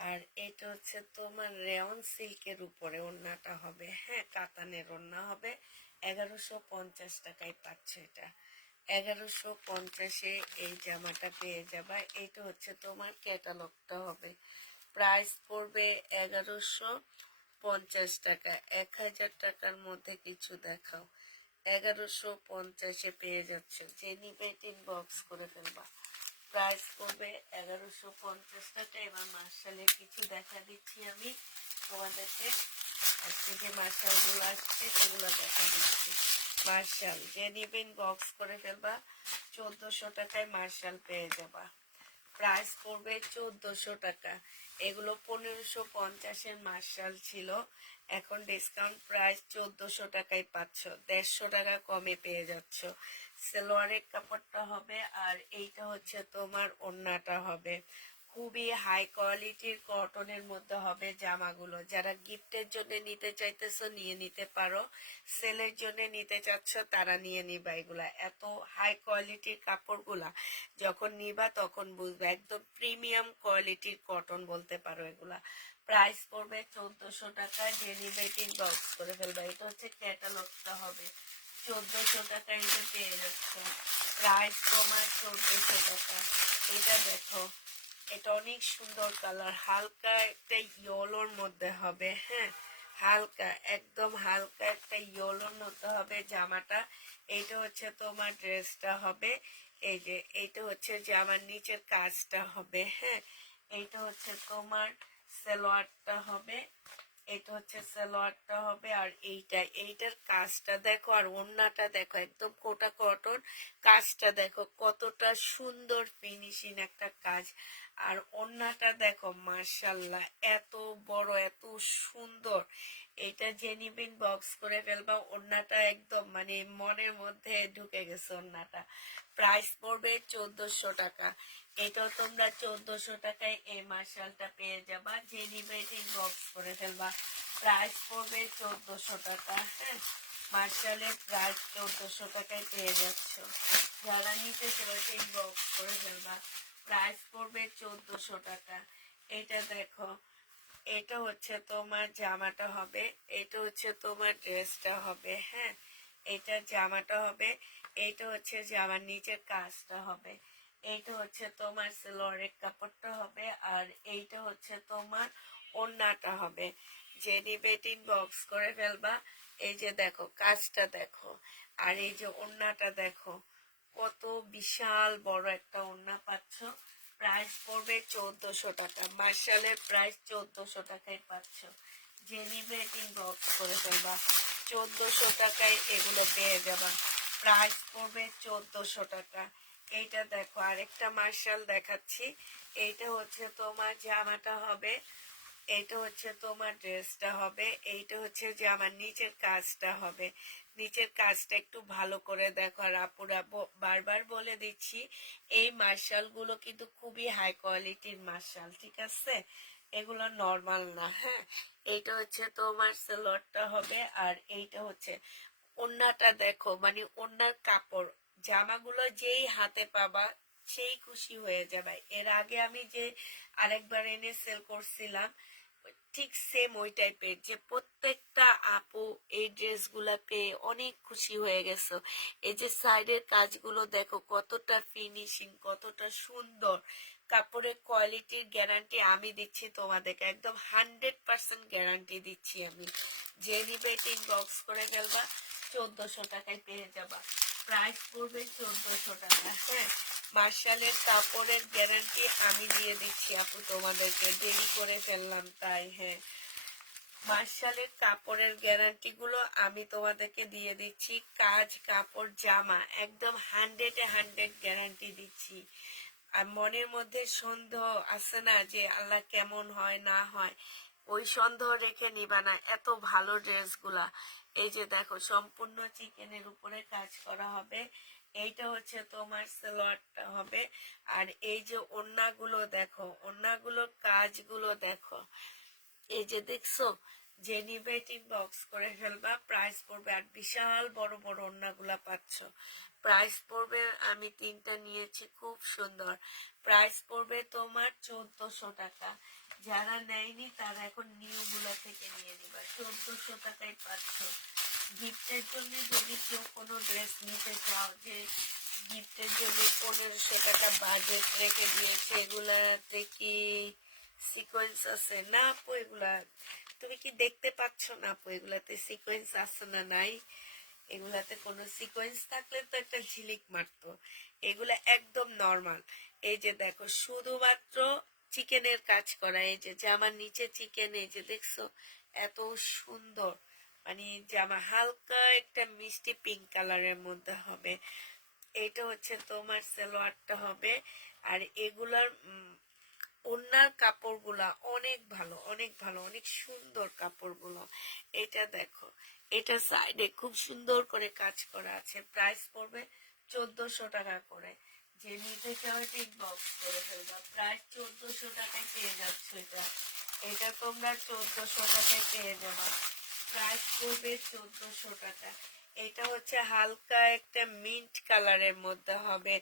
আর এটা হচ্ছে তোমার রেয়ন সিল্কের উপরে ওড়নাটা হবে। হ্যাঁ, কাতানের ওড়না হবে। 1150 টাকায় পাচ্ছ এটা। 1150-এ এই জামাটা পেয়ে যাবা। এইটা হচ্ছে তোমার ক্যাটালগটা হবে। প্রাইস পড়বে 1150 টাকা। 1000 টাকার মধ্যে কিছু দেখাও। 1150-এ পেয়ে যাচ্ছে, যে নিবে ইনবক্স করে ফেলবা। প্রাইস পড়বে 1150 টাকা। এবার মার্শালের কিছু দেখা দিচ্ছি আমি তোমাদেরকে। আজকে যে মার্শালগুলো আসছে সেগুলো দেখা দিচ্ছি। মার্শাল যে নিবে ইনবক্স করে ফেলবা। 1400 টাকায় মার্শাল পেয়ে যাবা। প্রাইস পড়বে 1400 টাকা। এগুলো 1550-এর মার্শাল ছিল, এখন ডিসকাউন্ট প্রাইস 1400 টাকায় পাচ্ছ। 150 টাকা কমে পেয়ে যাচ্ছ। সালোয়ারের কাপড়টা হবে, আর এইটা হচ্ছে তোমার ওড়নাটা হবে। খুবই হাই কোয়ালিটির কটনের মধ্যে হবে জামাগুলো। যারা গিফটের জন্য নিতে চাইতেছো নিয়ে নিতে পারো, সেলের জন্য নিতে চাচ্ছ তারা নিয়ে নিবা। এগুলা এত হাই কোয়ালিটির কাপড়গুলা যখন নিবা তখন বুঝবে, একদম প্রিমিয়াম কোয়ালিটির কটন বলতে পারো এগুলা। প্রাইস পড়বে 1400 টাকা। যে নিবে বক্স করে ফেলবে। এটা হচ্ছে ক্যাটালগটা হবে। 1400 টাকায় এটা পেয়ে যাচ্ছে। প্রাইস তোমার 1400 টাকা। এটা দেখো, এটা অনেক সুন্দর কালার, হালকা একটা ইয়েলোর মধ্যে হবে। হ্যাঁ, হালকা, একদম হালকা একটা ইয়েলোর মধ্যে হবে জামাটা। এইটা হচ্ছে তোমার ড্রেসটা হবে। এই যে এইটা হচ্ছে জামার নিচের কাজটা হবে। হ্যাঁ, এইটা হচ্ছে তোমার সালোয়ারটা হবে। এটা হচ্ছে সালোয়ারটা হবে, আর এইটার কাজটা দেখো, আর ওড়নাটা দেখো, একদম কোটা কটন। কাজটা দেখো কতটা সুন্দর ফিনিশিং একটা কাজ। আর ওড়নাটা দেখো মাশাল্লাহ এত বড় এত সুন্দর। এটা যে নিবেন বক্স করে ফেলবা, ওড়নাটা একদম মানে মনের মধ্যে ঢুকে গেছে ওড়নাটা। প্রাইস পড়বে 1400 টাকা। এটাও তোমরা 1400 টাকায় এই মার্শালটা পেয়ে যাবা। যে নিবে বক্স করে ফেলবা, প্রাইস পড়বে 1400 টাকা। হ্যাঁ, মার্শালের প্রাইস 1400 টাকায় পেয়ে যাচ্ছ। যারা নিতে চলেছে বক্স করে ফেলবা, প্রাইস পড়বে 1400 টাকা। এটা দেখো, এটা হচ্ছে তোমার জামাটা হবে, এটা হচ্ছে তোমার ড্রেসটা হবে। হ্যাঁ, এটা জামাটা হবে, এইটা হচ্ছে জামার নিচের কাজটা হবে, এইটা হচ্ছে তোমার সেলোয়ারের কাপড়টা হবে, আর এইটা হচ্ছে তোমার ওড়নাটা হবে। যে নিবেটিন বক্স করে ফেলবা। এই যে দেখো কাজটা দেখো, আর এই যে ওড়নাটা দেখো, কত বিশাল বড় একটা ওড়না পাচ্ছ। প্রাইস পড়বে 1400 টাকা। মার্শালের প্রাইস 1400 টাকায় পাচ্ছ। যে নিবে বক্স করে ফেলবা, 1400 টাকায় এগুলো পেয়ে যাবা। প্রাইস পড়বে 1400 টাকা। এইটা দেখো আরেকটা মার্শাল দেখাচ্ছি। এইটা হচ্ছে তোমার জামাটা হবে, এইটা হচ্ছে তোমার ড্রেসটা হবে, এইটা হচ্ছে যে আমার নিচের কাজটা হবে। নিচের কাজটা একটু ভালো করে দেখো। আর আপুরা বারবার বলে দিচ্ছি, এই মার্শাল গুলো কিন্তু খুবই হাই কোয়ালিটির মার্শাল, ঠিক আছে? এগুলো নর্মাল না। হ্যাঁ, এইটা হচ্ছে তোমার সেলোয়ারটা হবে, আর এইটা হচ্ছে ওড়নাটা দেখো, মানে ওড়নার কাপড়। জামাগুলো যেই হাতে পাবা সেই খুশি হয়ে যাবে। এর আগে আমি যে আরেকবার এনে সেল করছিলাম, ঠিক সেম ওই টাইপের, যে প্রত্যেকটা আপু এই ড্রেসগুলা পেয়ে অনেক খুশি হয়ে গেছো। এই যে সাইডের কাজগুলো দেখো কতটা ফিনিশিং, কতটা সুন্দর। কাপড়ের কোয়ালিটির গ্যারান্টি আমি দিচ্ছি তোমাদেরকে, একদম 100% গ্যারান্টি দিচ্ছি আমি। যে নিবে বক্স করে ফেলবা, 1400 টাকায় পেয়ে যাবা। প্রাইস পড়বে 1400 টাকা। হ্যাঁ, মার্শালের কাপড়ের গ্যারান্টি আমি দিয়ে দিচ্ছি আপু তোমাদেরকে, দেরি করে ফেললাম তাই। হ্যাঁ, মার্শালের কাপড়ের গ্যারান্টি গুলো আমি তোমাদেরকে দিয়ে দিচ্ছি। কাজ কাপড় জামা একদম 100-100 গ্যারান্টি দিচ্ছি। আর মনের মধ্যে সন্দেহ আছে না যে আল্লাহ কেমন হয় না হয়, ওই সন্দেহ রেখে নিবা না। এত ভালো ড্রেসগুলা। এই যে দেখো সম্পূর্ণ চিকেনের উপরে কাজ করা হবে। এইটা হচ্ছে তোমার সালোয়ারটা হবে, আর এই যে ওড়নাগুলো দেখো, ওড়নাগুলোর কাজগুলো দেখো। এই যে দেখছো, যে নিবে বক্স করে ফেলবা, প্রাইস পড়বে। আর বিশাল বড় বড় ওড়নাগুলা পাচ্ছ। প্রাইস পড়বে, আমি 3টা নিয়েছি, খুব সুন্দর। প্রাইস পড়বে তোমার 1400 টাকা। যারা নেয়নি তারা এখন নিউ গুলা থেকে নিয়ে নিবা, 1400 টাকায় পাচ্ছ। গিফটের জন্য যদি কেউ কোনো ড্রেস নিতে চাও, যে গিফটের জন্য 1500 টাকা বাজেট রেখে দিয়েছে, এগুলাতে কি সিকোয়েন্স আছে না আপু? এগুলা তুমি কি দেখতে পাচ্ছ না আপু? এগুলাতে সিকোয়েন্স আছে না নাই? এগুলাতে কোনো সিকোয়েন্স থাকলে তো একটা ঝিলিক মারতো। এগুলা একদম নর্মাল। এই যে দেখো শুধুমাত্র চিকেনের কাজ করা। এই যে জামার নিচে চিকেন, এই যে দেখছো এত সুন্দর। মানে জামা হালকা একটা মিষ্টি পিঙ্ক কালারের মধ্যে হবে। এইটা হচ্ছে তোমার সালোয়ারটা হবে। আর এগুলার ওড়নার কাপড়গুলা অনেক ভালো, অনেক ভালো, অনেক সুন্দর কাপড়গুলো। এটা দেখো, এটা সাইডে খুব সুন্দর করে কাজ করা আছে। প্রাইস পড়বে 1400 টাকা করে। যে নিতে চাও ঠিক বক্স করে ফেলবা, প্রাইস 1400 টাকায় পেয়ে যাচ্ছ। এটা এটা তোমরা 1400 টাকায় পেয়ে যাবা। প্রাইস পড়বে 1400 টাকা। এটা হচ্ছে হালকা একটা মিন্ট কালারের মধ্যে হবে।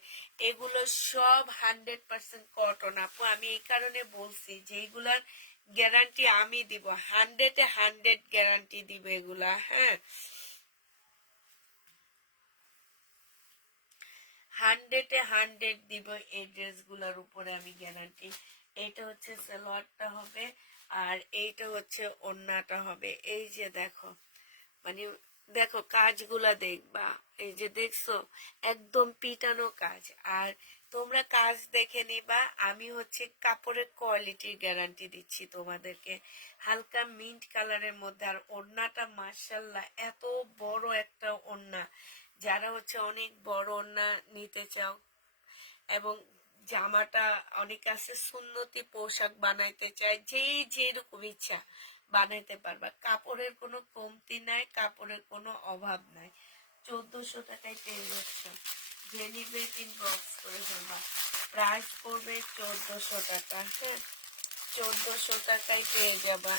এগুলো সব 100% কটন আপু। আমি এই কারণে বলছি যে এগুলার গ্যারান্টি আমি দিব, 100-100 গ্যারান্টি দিব এগুলা। হ্যাঁ, 100-100 দিব এই ড্রেসগুলোর উপরে আমি গ্যারান্টি। এইটা হচ্ছে সালোয়ারটা হবে, আর এইটা হচ্ছে ওড়নাটা হবে। এই যে দেখো, মানে দেখো কাজগুলা দেখবা, এই যে দেখছো একদম পিটানো কাজ। আর তোমরা কাজ দেখে নিবা। আমি হচ্ছে কাপড়ের কোয়ালিটির গ্যারান্টি দিচ্ছি তোমাদেরকে। হালকা মিন্ট কালারের মধ্যে, আর ওড়নাটা মাশাল্লাহ এত বড় একটা ওড়না। যারা হচ্ছে অনেক বড় ওড়না নিতে চাও এবং জামাটা অনেক আছে সুন্নতি পোশাক বানাইতে চায়, যেই যেরকম ইচ্ছা বানাইতে পারবা। কাপড়ের কোনো কমতি নাই, কাপড়ের কোনো অভাব নাই। 1400 টাকায় পেয়ে যাচ্ছ। যে নিবে ইনবক্স করে ফেলবা। প্রাইস পড়বে 1400 টাকা। হ্যাঁ, 1400 টাকায় পেয়ে যাবা।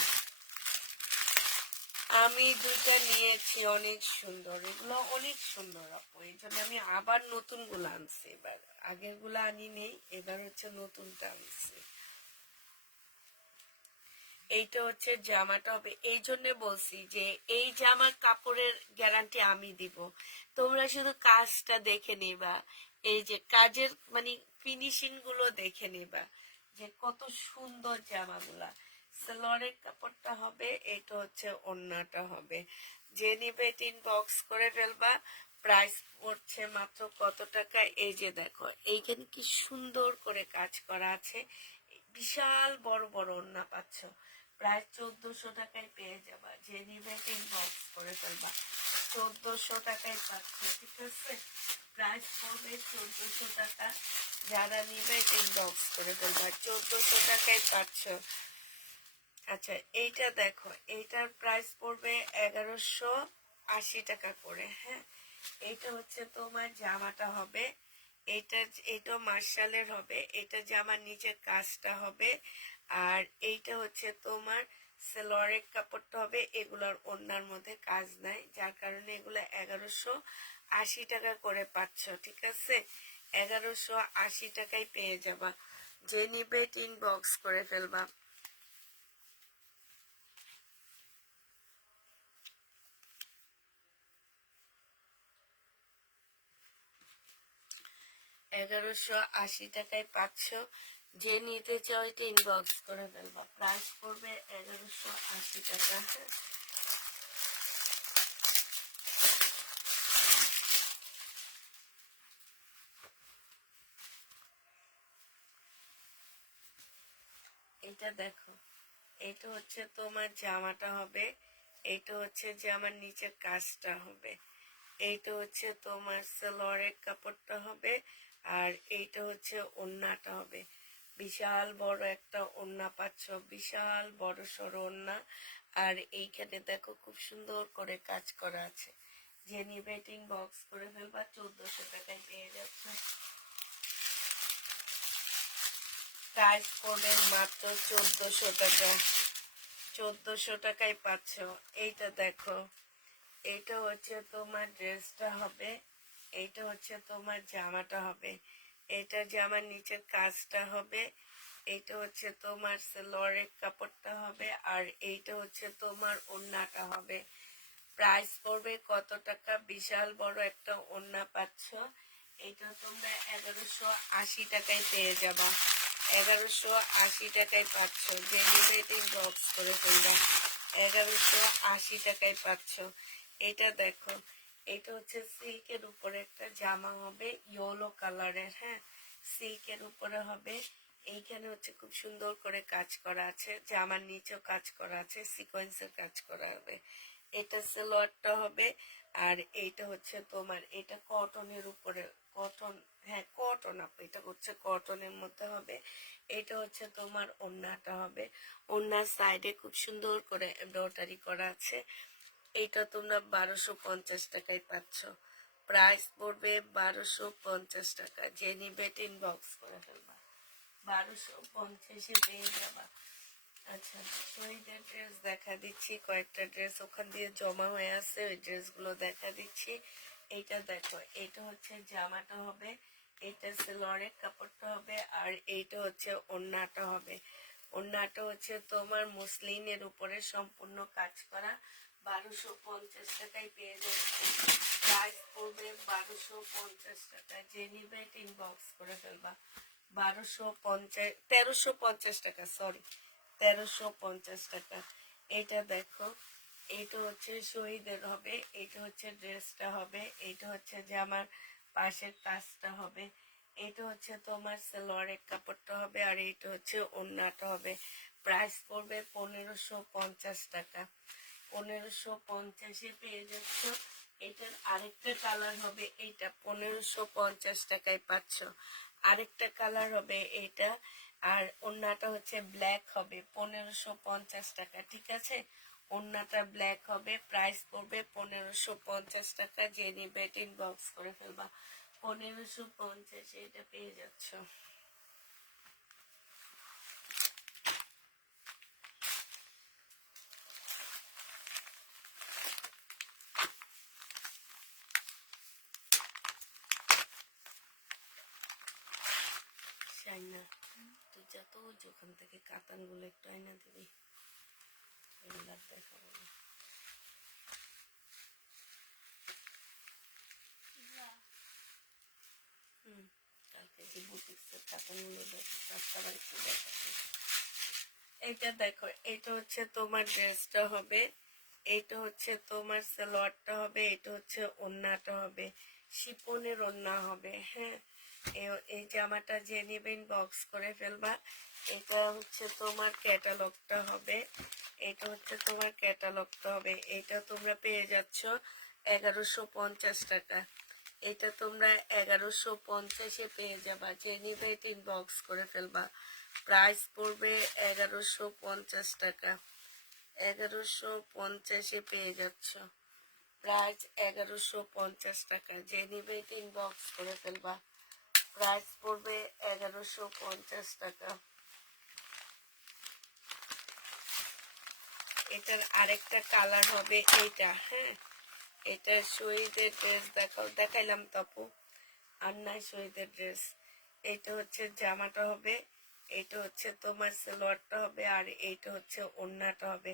আমি দুইটা নিয়েছি, অনেক সুন্দর, এগুলো অনেক সুন্দর আপু। এই জন্য আমি আবার নতুন গুলো আনছি। এবার আগের গুলো আনি নেই, এবার হচ্ছে নতুনটা আনছি। এইটা হচ্ছে জামাটা হবে, এই জন্য বলছি যে এই জামার কাপড়ের গ্যারান্টি আমি দিব। তোমরা শুধু কাজটা দেখে নিবা, এই যে কাজের মানে ফিনিশিং গুলো দেখে নিবা যে কত সুন্দর জামাগুলা। সালোয়ারের কাপড়টা হবে, এটা হচ্ছে ওড়নাটা হবে। যে নিবে ইনবক্স করে ফেলবা। প্রাইস পড়ছে মাত্র কত টাকা, এই যে দেখো এইখানে কি সুন্দর করে কাজ করা আছে, বিশাল বড় বড় ওড়না পাচ্ছ। প্রায় 1400 টাকায় পেয়ে যাবা। যে নিবে ইনবক্স করে ফেলবা। 1400 টাকায় পাচ্ছ, ঠিক আছে। প্রাইস পড়বে 1400 টাকা। যারা নিবে ইনবক্স করে ফেলবা। 1400 টাকায় পাচ্ছ। আচ্ছা, এইটা দেখো, এইটার প্রাইস পড়বে 1180 টাকা করে। হ্যাঁ, এইটা হচ্ছে তোমার জামাটা হবে, এটা মার্শালের হবে, এটা জামার নিচের কাজটা হবে। আর এইটা হচ্ছে তোমার সালোয়ারের কাপড়টা হবে। এগুলোর ওড়নার মধ্যে কাজ নাই, যার কারণে এগুলো 1180 টাকা করে পাচ্ছ, ঠিক আছে। 1180 টাকায় পেয়ে যাবা। যে নিবে ইনবক্স করে ফেলবা। 1180 টাকায় পাচ্ছ। যে নিতে চাও এটা ইনবক্স করে ফেলবা। প্রাইস পড়বে 1180 টাকা। এটা দেখো, এটা হচ্ছে তোমার জামাটা হবে, এইটা হচ্ছে জামার নিচের কাজটা হবে, এইটা হচ্ছে তোমার সালোয়ারের কাপড়টা হবে, আর এইটা হচ্ছে ওড়নাটা হবে। বিশাল বড় একটা ওড়না পাচ্ছ, বিশাল বড় সড়ো ওড়না। আর এইখানে দেখো খুব সুন্দর করে কাজ করা আছে। যে নিবে ইনবক্স করে ফেলবা। 1400 টাকায় পেয়ে যাচ্ছে। প্রাইস পড়বে মাত্র 1400 টাকা। 1400 টাকায় পাচ্ছ। এইটা দেখো, এইটা হচ্ছে তোমার ড্রেসটা হবে, এইটা হচ্ছে তোমার জামাটা হবে, এটা জামার নিচের কাজটা হবে, এইটা হচ্ছে তোমার সালোয়ারের কাপড়টা হবে, আর এইটা হচ্ছে তোমার ওড়নাটা হবে। প্রাইস পড়বে কত টাকা, বিশাল বড় একটা ওড়না পাচ্ছ। এটা তোমরা 1180 টাকায় পেয়ে যাবা। 1180 টাকায় পাচ্ছ। যে নিবে ইনবক্স করে ফেলবা। 1180 টাকায় পাচ্ছ। এটা দেখো, এটা হচ্ছে সিল্কের উপরে একটা জামা হবে, ইয়েলো কালারের। হ্যাঁ, সিল্কের উপরে হবে। এইখানে হচ্ছে খুব সুন্দর করে কাজ করা আছে, জামার নিচেও কাজ করা আছে, সিকোয়েন্সের কাজ করা হবে। এটা সালোয়ারটা হবে। আর এইটা হচ্ছে তোমার, এটা কটনের উপরে, কটন, হ্যাঁ কটন আপু, এটা হচ্ছে কটনের মধ্যে হবে। এটা হচ্ছে তোমার ওড়নাটা হবে। ওড়নার সাইডে খুব সুন্দর করে এমব্রয়ডারি করা আছে। এইটা তোমরা 1250 টাকায় পাচ্ছ। প্রাইস পড়বে 1250 টাকা। যে নিবে ইনবক্স করে ফেলবা। 1250-এ পেয়ে যাবা। আচ্ছা, শহীদের ড্রেস দেখা দিচ্ছি, কয়েকটা ড্রেস ওখান দিয়ে জমা হয়ে আছে, ওই ড্রেসগুলো দেখা দিচ্ছি। এইটা দেখো, এইটা হচ্ছে জামাটা হবে, এইটা সালোয়ারের কাপড়টা হবে, আর এইটা হচ্ছে ওড়নাটা হবে। ওড়নাটা হচ্ছে তোমার মুসলিনের উপরে সম্পূর্ণ কাজ করা। 1250 টাকায় পেয়ে যাচ্ছে। প্রাইস পড়বে 1250 টাকা। যে নিবে ইনবক্স করে ফেলবা। 1350 টাকা, সরি, 1350 টাকা। এটা দেখো, এইটা হচ্ছে শহীদের হবে, এইটা হচ্ছে ড্রেসটা হবে, এইটা হচ্ছে যে আমার পাশের কাজটা হবে, এইটা হচ্ছে তোমার সালোয়ারের কাপড়টা হবে, আর এইটা হচ্ছে ওড়নাটা হবে। প্রাইস পড়বে 1550 টাকা। 1550-এ পেয়ে যাচ্ছ। এটার আরেকটা কালার হবে, এইটা 1550 টাকায় পাচ্ছ। আরেকটা কালার হবে এটা, আর ওড়নাটা হচ্ছে ব্ল্যাক হবে, 1550 টাকা। ঠিক আছে, ওড়নাটা ব্ল্যাক হবে, প্রাইস পড়বে 1550 টাকা। যে নিবে ইনবক্স করে ফেলবা। 1550 এটা পেয়ে যাচ্ছ। না, তুই যা তো ওখান থেকে কাতানগুলো একটু আয়না দিবি, এগুলো দেখাবো না। কালকে যে বুটিক্সের কাতানগুলো দেখো, রাস্তার একটু দেখাচ্ছি। এইটা দেখো, এটা হচ্ছে তোমার ড্রেসটা হবে, এইটা হচ্ছে তোমার সালোয়ারটা হবে, এটা হচ্ছে ওড়নাটা হবে, শিপনের ওড়না হবে। হ্যাঁ, এই জামাটা যে নেবেন বক্স করে ফেলবা। এটা হচ্ছে তোমার ক্যাটালগটা হবে, এটা হচ্ছে তোমার ক্যাটালগটা হবে। এটা তোমরা পেয়ে যাচ্ছ 1150 টাকা। এটা তোমরা 1150-এ পেয়ে যাবা। যে নিবে ইনবক্স করে ফেলবা। প্রাইস পড়বে 1150 টাকা। 1150-এ পেয়ে যাচ্ছ। প্রাইস 1150 টাকা। যে নিবে ইনবক্স করে ফেলবা। প্রাইস পড়বে 1150 টাকা। এটার আরেকটা কালার হবে এইটা। হ্যাঁ, এটা শহীদের ড্রেস দেখাইলাম তপু, আর নাই শহীদের ড্রেস। এইটা হচ্ছে জামাটা হবে, এইটা হচ্ছে তোমার সালোয়ারটা হবে, আর এইটা হচ্ছে ওড়নাটা হবে।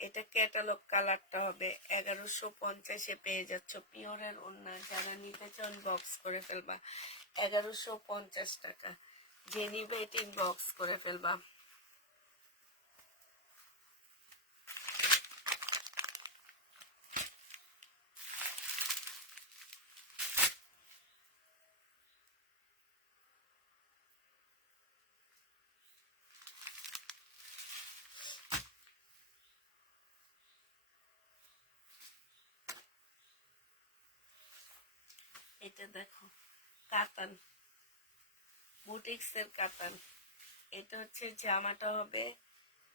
এটা ক্যাটালগ কালারটা হবে। 1150-এ পেয়ে যাচ্ছ। পিওরের ওড়না, যারা নিতে চান বক্স করে ফেলবা। 1150 টাকা। যে নিবে এটা বক্স করে ফেলবা। এটা দেখো, কাতান, বুটিক্সের কাতান। এটা হচ্ছে জামাটা হবে,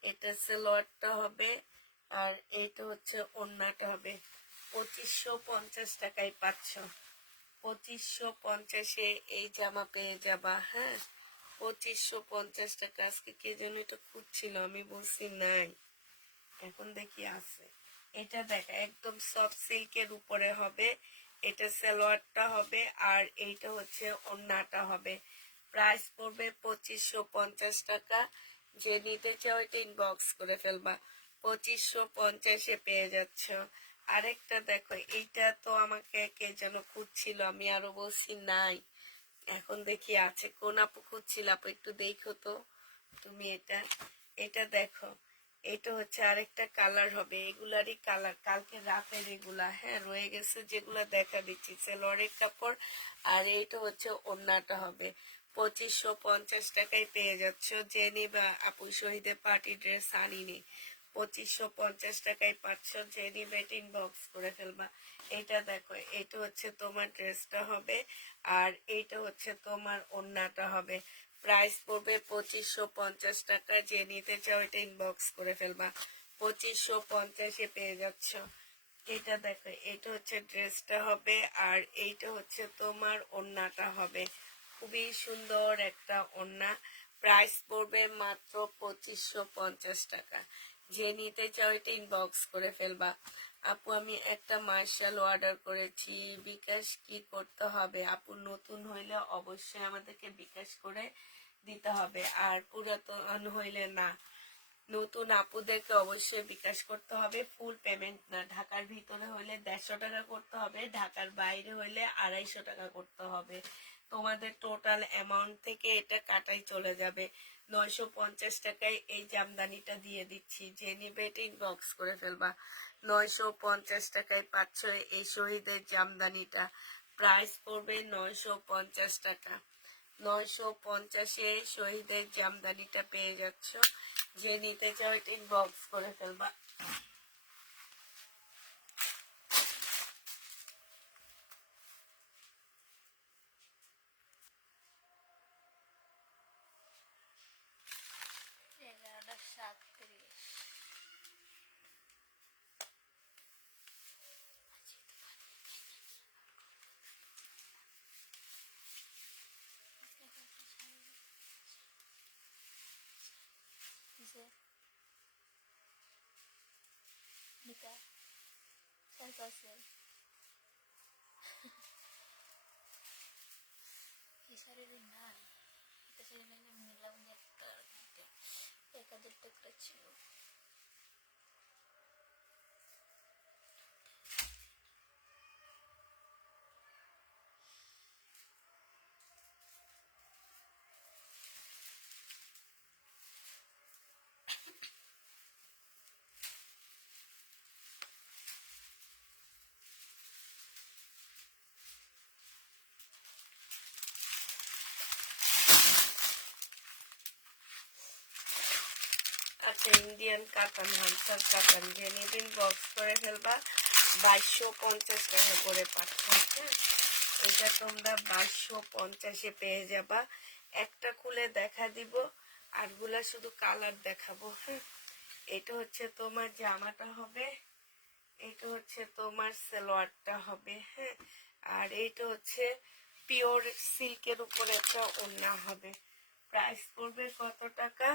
এটা সালোয়ারটা হবে, আর এইটা হচ্ছে ওড়নাটা হবে। 2550 টাকায় পাচ্ছ। 2550-এ এই জামা পেয়ে যাবা। হ্যাঁ, 2550 টাকা। আজকে কে যেন এটা খুঁজছিল, আমি বলছি নাই, এখন দেখি আছে। এটা দেখ, একদম সফট সিল্কের উপরে হবে। এটা সালোয়ারটা হবে, আর এইটা হচ্ছে ওড়নাটা হবে। প্রাইস পড়বে 2550 টাকা। যে নিতে চাও এটা ইনবক্স করে ফেলবা। 2550-এ পেয়ে যাচ্ছ। আরেকটা দেখো, এইটা তো আমাকে কে যেন খুঁজছিল, আমি আরো বলছি নাই, এখন দেখি আছে। কোন আপু খুঁজছিল, আপু একটু দেখো তো তুমি। এটা এটা দেখো, এটা হচ্ছে আরেকটা কালার হবে। এগুলারই কালার, কালকে রাতের এগুলা। হ্যাঁ, রয়ে গেছে যেগুলা দেখা দিচ্ছি। সেলোয়ারের কাপড়, আর এইটা হচ্ছে ওড়নাটা হবে। 2550 টাকায় পেয়ে যাচ্ছ। যে নিবা আপু, শহীদের পার্টি ড্রেস আনিনি, 2550 টাকায় পাচ্ছ। যে নিবে ইনবক্স করে ফেলবা। এটা দেখো, এটা হচ্ছে তোমার ড্রেসটা হবে, আর এইটা হচ্ছে তোমার ওড়নাটা হবে। প্রাইস পড়বে 2550 টাকা। যে নিতে চাও এটা ইনবক্স করে ফেলবা। 2550-এ পেয়ে যাচ্ছ। এটা দেখো, এটা হচ্ছে ড্রেসটা হবে, আর এইটা হচ্ছে তোমার ওড়নাটা হবে। খুবই সুন্দর একটা ওড়না। প্রাইস পড়বে মাত্র 2550 টাকা। যে নিতে চাও এটা ইনবক্স করে ফেলবা। আপু, আমি একটা মার্শাল অর্ডার করেছি, বিকাশ কি করতে হবে? আপু, নতুন হইলে অবশ্যই আমাদেরকে বিকাশ করে দিতে হবে, আর পুরাতন হইলে না। নতুন আপুদেরকে অবশ্যই বিকাশ করতে হবে, ফুল পেমেন্ট না। ঢাকার ভিতরে হইলে 150 টাকা করতে হবে, ঢাকার বাইরে হইলে 250 টাকা করতে হবে। তোমাদের টোটাল অ্যামাউন্ট থেকে এটা কাটাই চলে যাবে। 950 টাকায় এই জামদানিটা দিয়ে দিচ্ছি। যে নিবে এটা ইনবক্স করে ফেলবা। 950 টাকায় পাচ্ছ এই শহীদের জামদানিটা। প্রাইস পড়বে 950 টাকা। 950-এ শহীদের জামদানিটা পেয়ে যাচ্ছ। যে নিতে চাও এটা ইনবক্স করে ফেলবা। আছে এই শাড়ির নাই, এটা শাড়ি নাইলে নিলাম একটা একাদের টাকা ছিল। আচ্ছা, ইন্ডিয়ান কাতান, হামসার কাতান যে নিবেন বক্স করে ফেলবা। 2250 টাকা করে পাচ্ছ। হ্যাঁ, এটা তোমরা 2250-এ পেয়ে যাবা। একটা খুলে দেখা দিব, আরগুলা শুধু কালার দেখাবো। হ্যাঁ, এটা হচ্ছে তোমার জামাটা হবে, এটা হচ্ছে তোমার সালোয়ারটা হবে। হ্যাঁ, আর এইটা হচ্ছে পিওর সিল্কের উপরে একটা ওড়না হবে। প্রাইস পড়বে কত টাকা?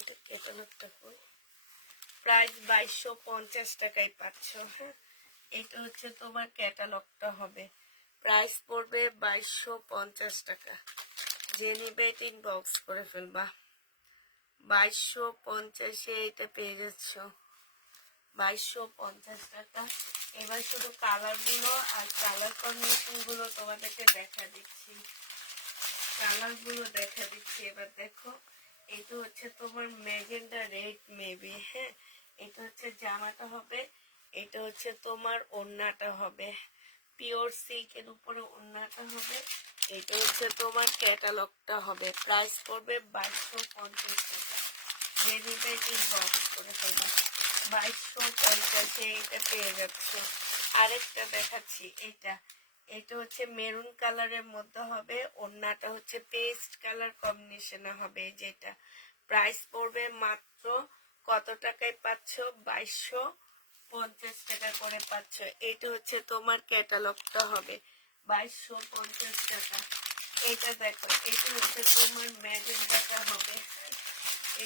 এটা ক্যাটালগটা কই? প্রাইস 2250 টাকায় পাচ্ছ। হ্যাঁ, এটা হচ্ছে তোমার ক্যাটালগটা হবে। প্রাইস পড়বে 2250 টাকা। যে নিবে ইনবক্স করে ফেলবা। 2250-এ এটা পেয়ে যাচ্ছ। 2250 টাকা। এবার শুধু কালারগুলো আর কালার কম্বিনেশনগুলো তোমাদেরকে দেখা দিচ্ছি। কালারগুলো দেখা দিচ্ছি, এবার দেখো। এটা হচ্ছে তোমার ম্যাজেন্ডা রেড মেবি। হ্যাঁ, এটা হচ্ছে জামাটা হবে, এটা হচ্ছে তোমার ওড়নাটা হবে। পিওর সিল্কের উপরে ওড়নাটা হবে। এটা হচ্ছে তোমার ক্যাটালগটা হবে। প্রাইস পড়বে 2250 টাকা। যে নিবে ইনবক্স করে ফেলবা। 2250-এ এটা পেয়ে যাচ্ছ। আরেকটা দেখাচ্ছি, এটা হচ্ছে মেরুন কালারের মধ্যে হবে, ওড়নাটা হচ্ছে পেস্ট কালার কম্বিনেশনে হবে। যেটা প্রাইস পড়বে মাত্র কত টাকায় পাচ্ছ? 2250 টাকা করে পাচ্ছ। এটা হচ্ছে তোমার ক্যাটালগটা হবে। 2250 টাকা। এটা দেখো, এটা হচ্ছে তোমার ম্যাজেন্ডাটা হবে।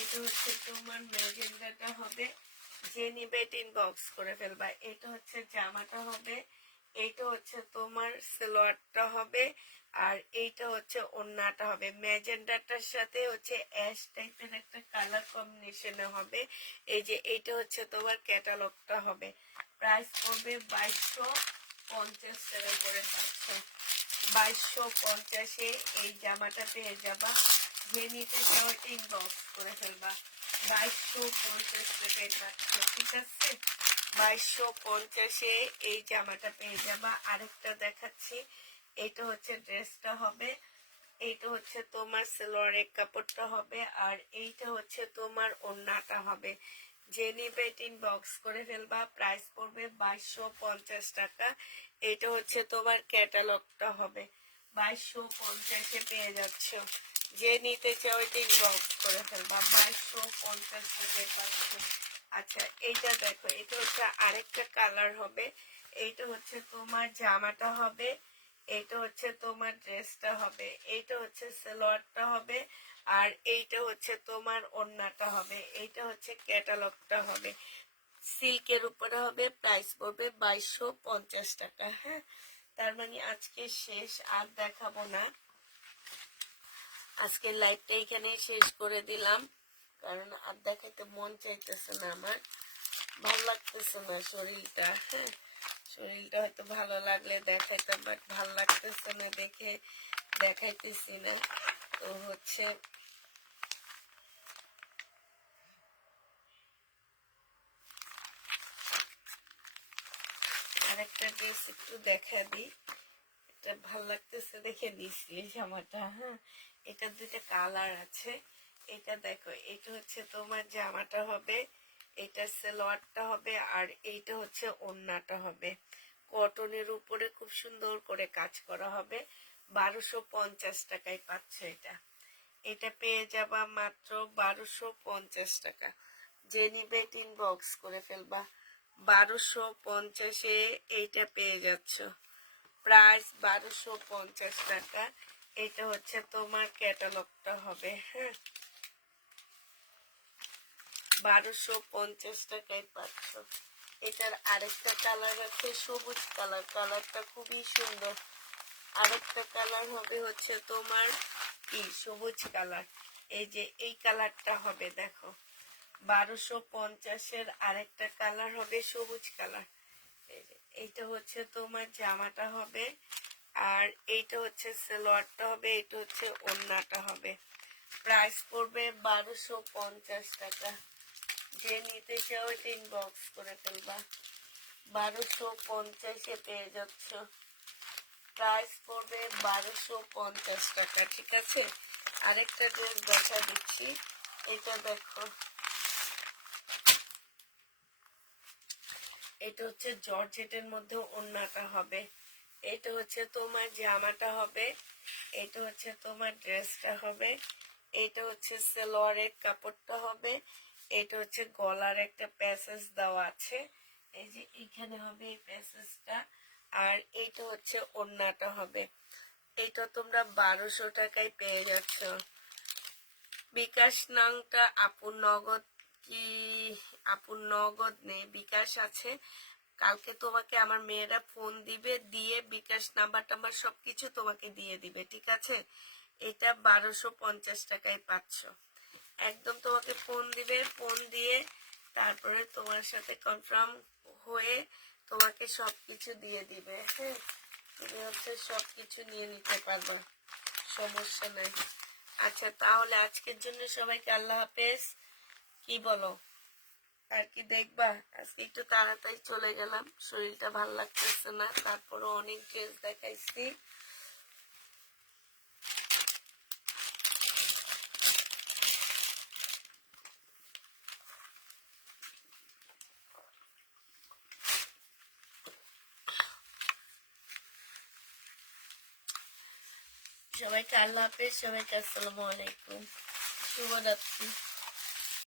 এটা হচ্ছে তোমার ম্যাজেন্ডাটা হবে। যে নিবে ইনবক্স করে ফেলবা। এটা হচ্ছে জামাটা হবে, এইটা হচ্ছে তোমার সালোয়ারটা হবে, আর এইটা হচ্ছে ওড়নাটা হবে। ম্যাজেন্ডাটার সাথে হচ্ছে অ্যাশ টাইপের একটা কালার কম্বিনেশনে হবে। এই যে এইটা হচ্ছে তোমার ক্যাটালগটা হবে। প্রাইস পড়বে 2250 টাকা করে পাচ্ছ। 2250-এ এই জামাটা পেয়ে যাবা। যে নিতে চাও ইনবক্স করে ফেলবা। 2250 টাকায় পাচ্ছ, ঠিক আছে? 2250-এ এই জামাটা পেয়ে যাবা। আরেকটা দেখাচ্ছি, এইটা হচ্ছে ড্রেসটা হবে, এইটা হচ্ছে তোমার সালোয়ারের কাপড়টা হবে, আর এইটা হচ্ছে তোমার ওড়নাটা হবে। যে নিবে ইনবক্স করে ফেলবা। প্রাইস পড়বে 2250 টাকা। এটা হচ্ছে তোমার ক্যাটালগটা হবে। 2250-এ পেয়ে যাচ্ছ। যে নিতে চাও ইনবক্স করে ফেলবা। 2250 টাকায় পাচ্ছ। আচ্ছা, এইটা দেখো, এটা হচ্ছে আরেকটা কালার হবে। এইটা হচ্ছে তোমার জামাটা হবে, এইটা হচ্ছে তোমার ড্রেসটা হবে, এইটা হচ্ছে সালোয়ারটা হবে, আর এইটা হচ্ছে তোমার ওড়নাটা হবে। এইটা হচ্ছে ক্যাটালগটা হবে। সিল্কের উপরে হবে। প্রাইস পড়বে 2250 টাকা। হ্যাঁ, তার মানে আজকে শেষ, আর দেখাবো না। আজকের লাইভটা এখানেই শেষ করে দিলাম, কারণ আর দেখাইতে মন চাইতেছে না আমার, ভালো লাগতেছে না শরীরটা। হ্যাঁ, শরীরটা হয়তো ভালো লাগলে দেখাইতাম, বাট ভালো লাগতেছে না দেখে দেখাইতেছি না। তো হচ্ছে আরেকটা ড্রেস একটু দেখা দিই। এটা ভালো লাগতেছে দেখে নিচ্ছি এই জামাটা। হ্যাঁ, এটা দুইটা কালার আছে। এটা দেখো, এটা হচ্ছে তোমার জামাটা হবে, এটা সালোয়ারটা হবে, আর এইটা হচ্ছে ওড়নাটা হবে। কটনের উপরে খুব সুন্দর করে কাজ করা হবে। 1250 টাকায় পাচ্ছ এটা। এটা পেয়ে যাবা মাত্র 1250 টাকা। যে নিবে ইনবক্স করে ফেলবা। 1250-এ এইটা পেয়ে যাচ্ছ। প্রাইস 1250 টাকা। এটা হচ্ছে তোমার ক্যাটালগটা হবে। হ্যাঁ, 1250 টাকায় পাচ্ছ। এটার আরেকটা কালার আছে সবুজ কালার, কালারটা খুবই সুন্দর। আরেকটা কালার হবে হচ্ছে তোমার কি সবুজ কালার, এই যে এই কালারটা হবে দেখো 1250-এর আরেকটা কালার হবে সবুজ কালার। এই যে এইটা হচ্ছে তোমার জামাটা হবে, আর এইটা হচ্ছে সালোয়ারটা হবে, এটা হচ্ছে ওড়নাটা হবে। প্রাইস পড়বে 1250 টাকা। যে নিতে চাও এটা ইনবক্স করে ফেলবা, 1250-এ পেয়ে যাচ্ছ। প্রাইস পড়বে 1250 টাকা, ঠিক আছে। আরেকটা ড্রেস দেখা দিচ্ছি, এটা দেখো, এটা হচ্ছে জর্জেটের মধ্যে ওড়নাটা হবে, এটা হচ্ছে তোমার জামাটা হবে, এটা হচ্ছে তোমার ড্রেসটা হবে, এটা হচ্ছে সালোয়ারের কাপড়টা হবে, এটা হচ্ছে গলার একটা প্যাসেজ দেওয়া আছে, এই যে এখানে হবে এই প্যাসেজটা, আর এইটা হচ্ছে ওড়নাটা হবে। এটা তোমরা 1200 টাকায় পেয়ে যাচ্ছ। বিকাশ নাংটা আপুর নগদ কি, আপুর নগদ নেই, বিকাশ আছে। কালকে তোমাকে আমার মেয়েরা ফোন দিবে, দিয়ে বিকাশ নাম্বার টাম্বার সবকিছু তোমাকে দিয়ে দিবে, ঠিক আছে। এটা 1250 টাকায় পাচ্ছ। একদম তোমাকে ফোন দিবে, ফোন দিয়ে তারপরে তোমার সাথে কনফার্ম হয়ে তোমাকে সবকিছু দিয়ে দিবে। হ্যাঁ, তুমি হচ্ছে সবকিছু নিয়ে নিতে পারবে, সমস্যা নাই। আচ্ছা তাহলে আজকের জন্য সবাইকে আল্লাহ হাফেজ। কি বলো, আর কি দেখবা? আজকে একটু তাড়াতাড়ি চলে গেলাম, শরীরটা ভাল লাগতেছে না, তারপরে অনেক ড্রেস দেখাইছি। সবাইকে আল্লাহ হাফেজ, সবাইকে আসসালামু আলাইকুম, শুভরাত্রি।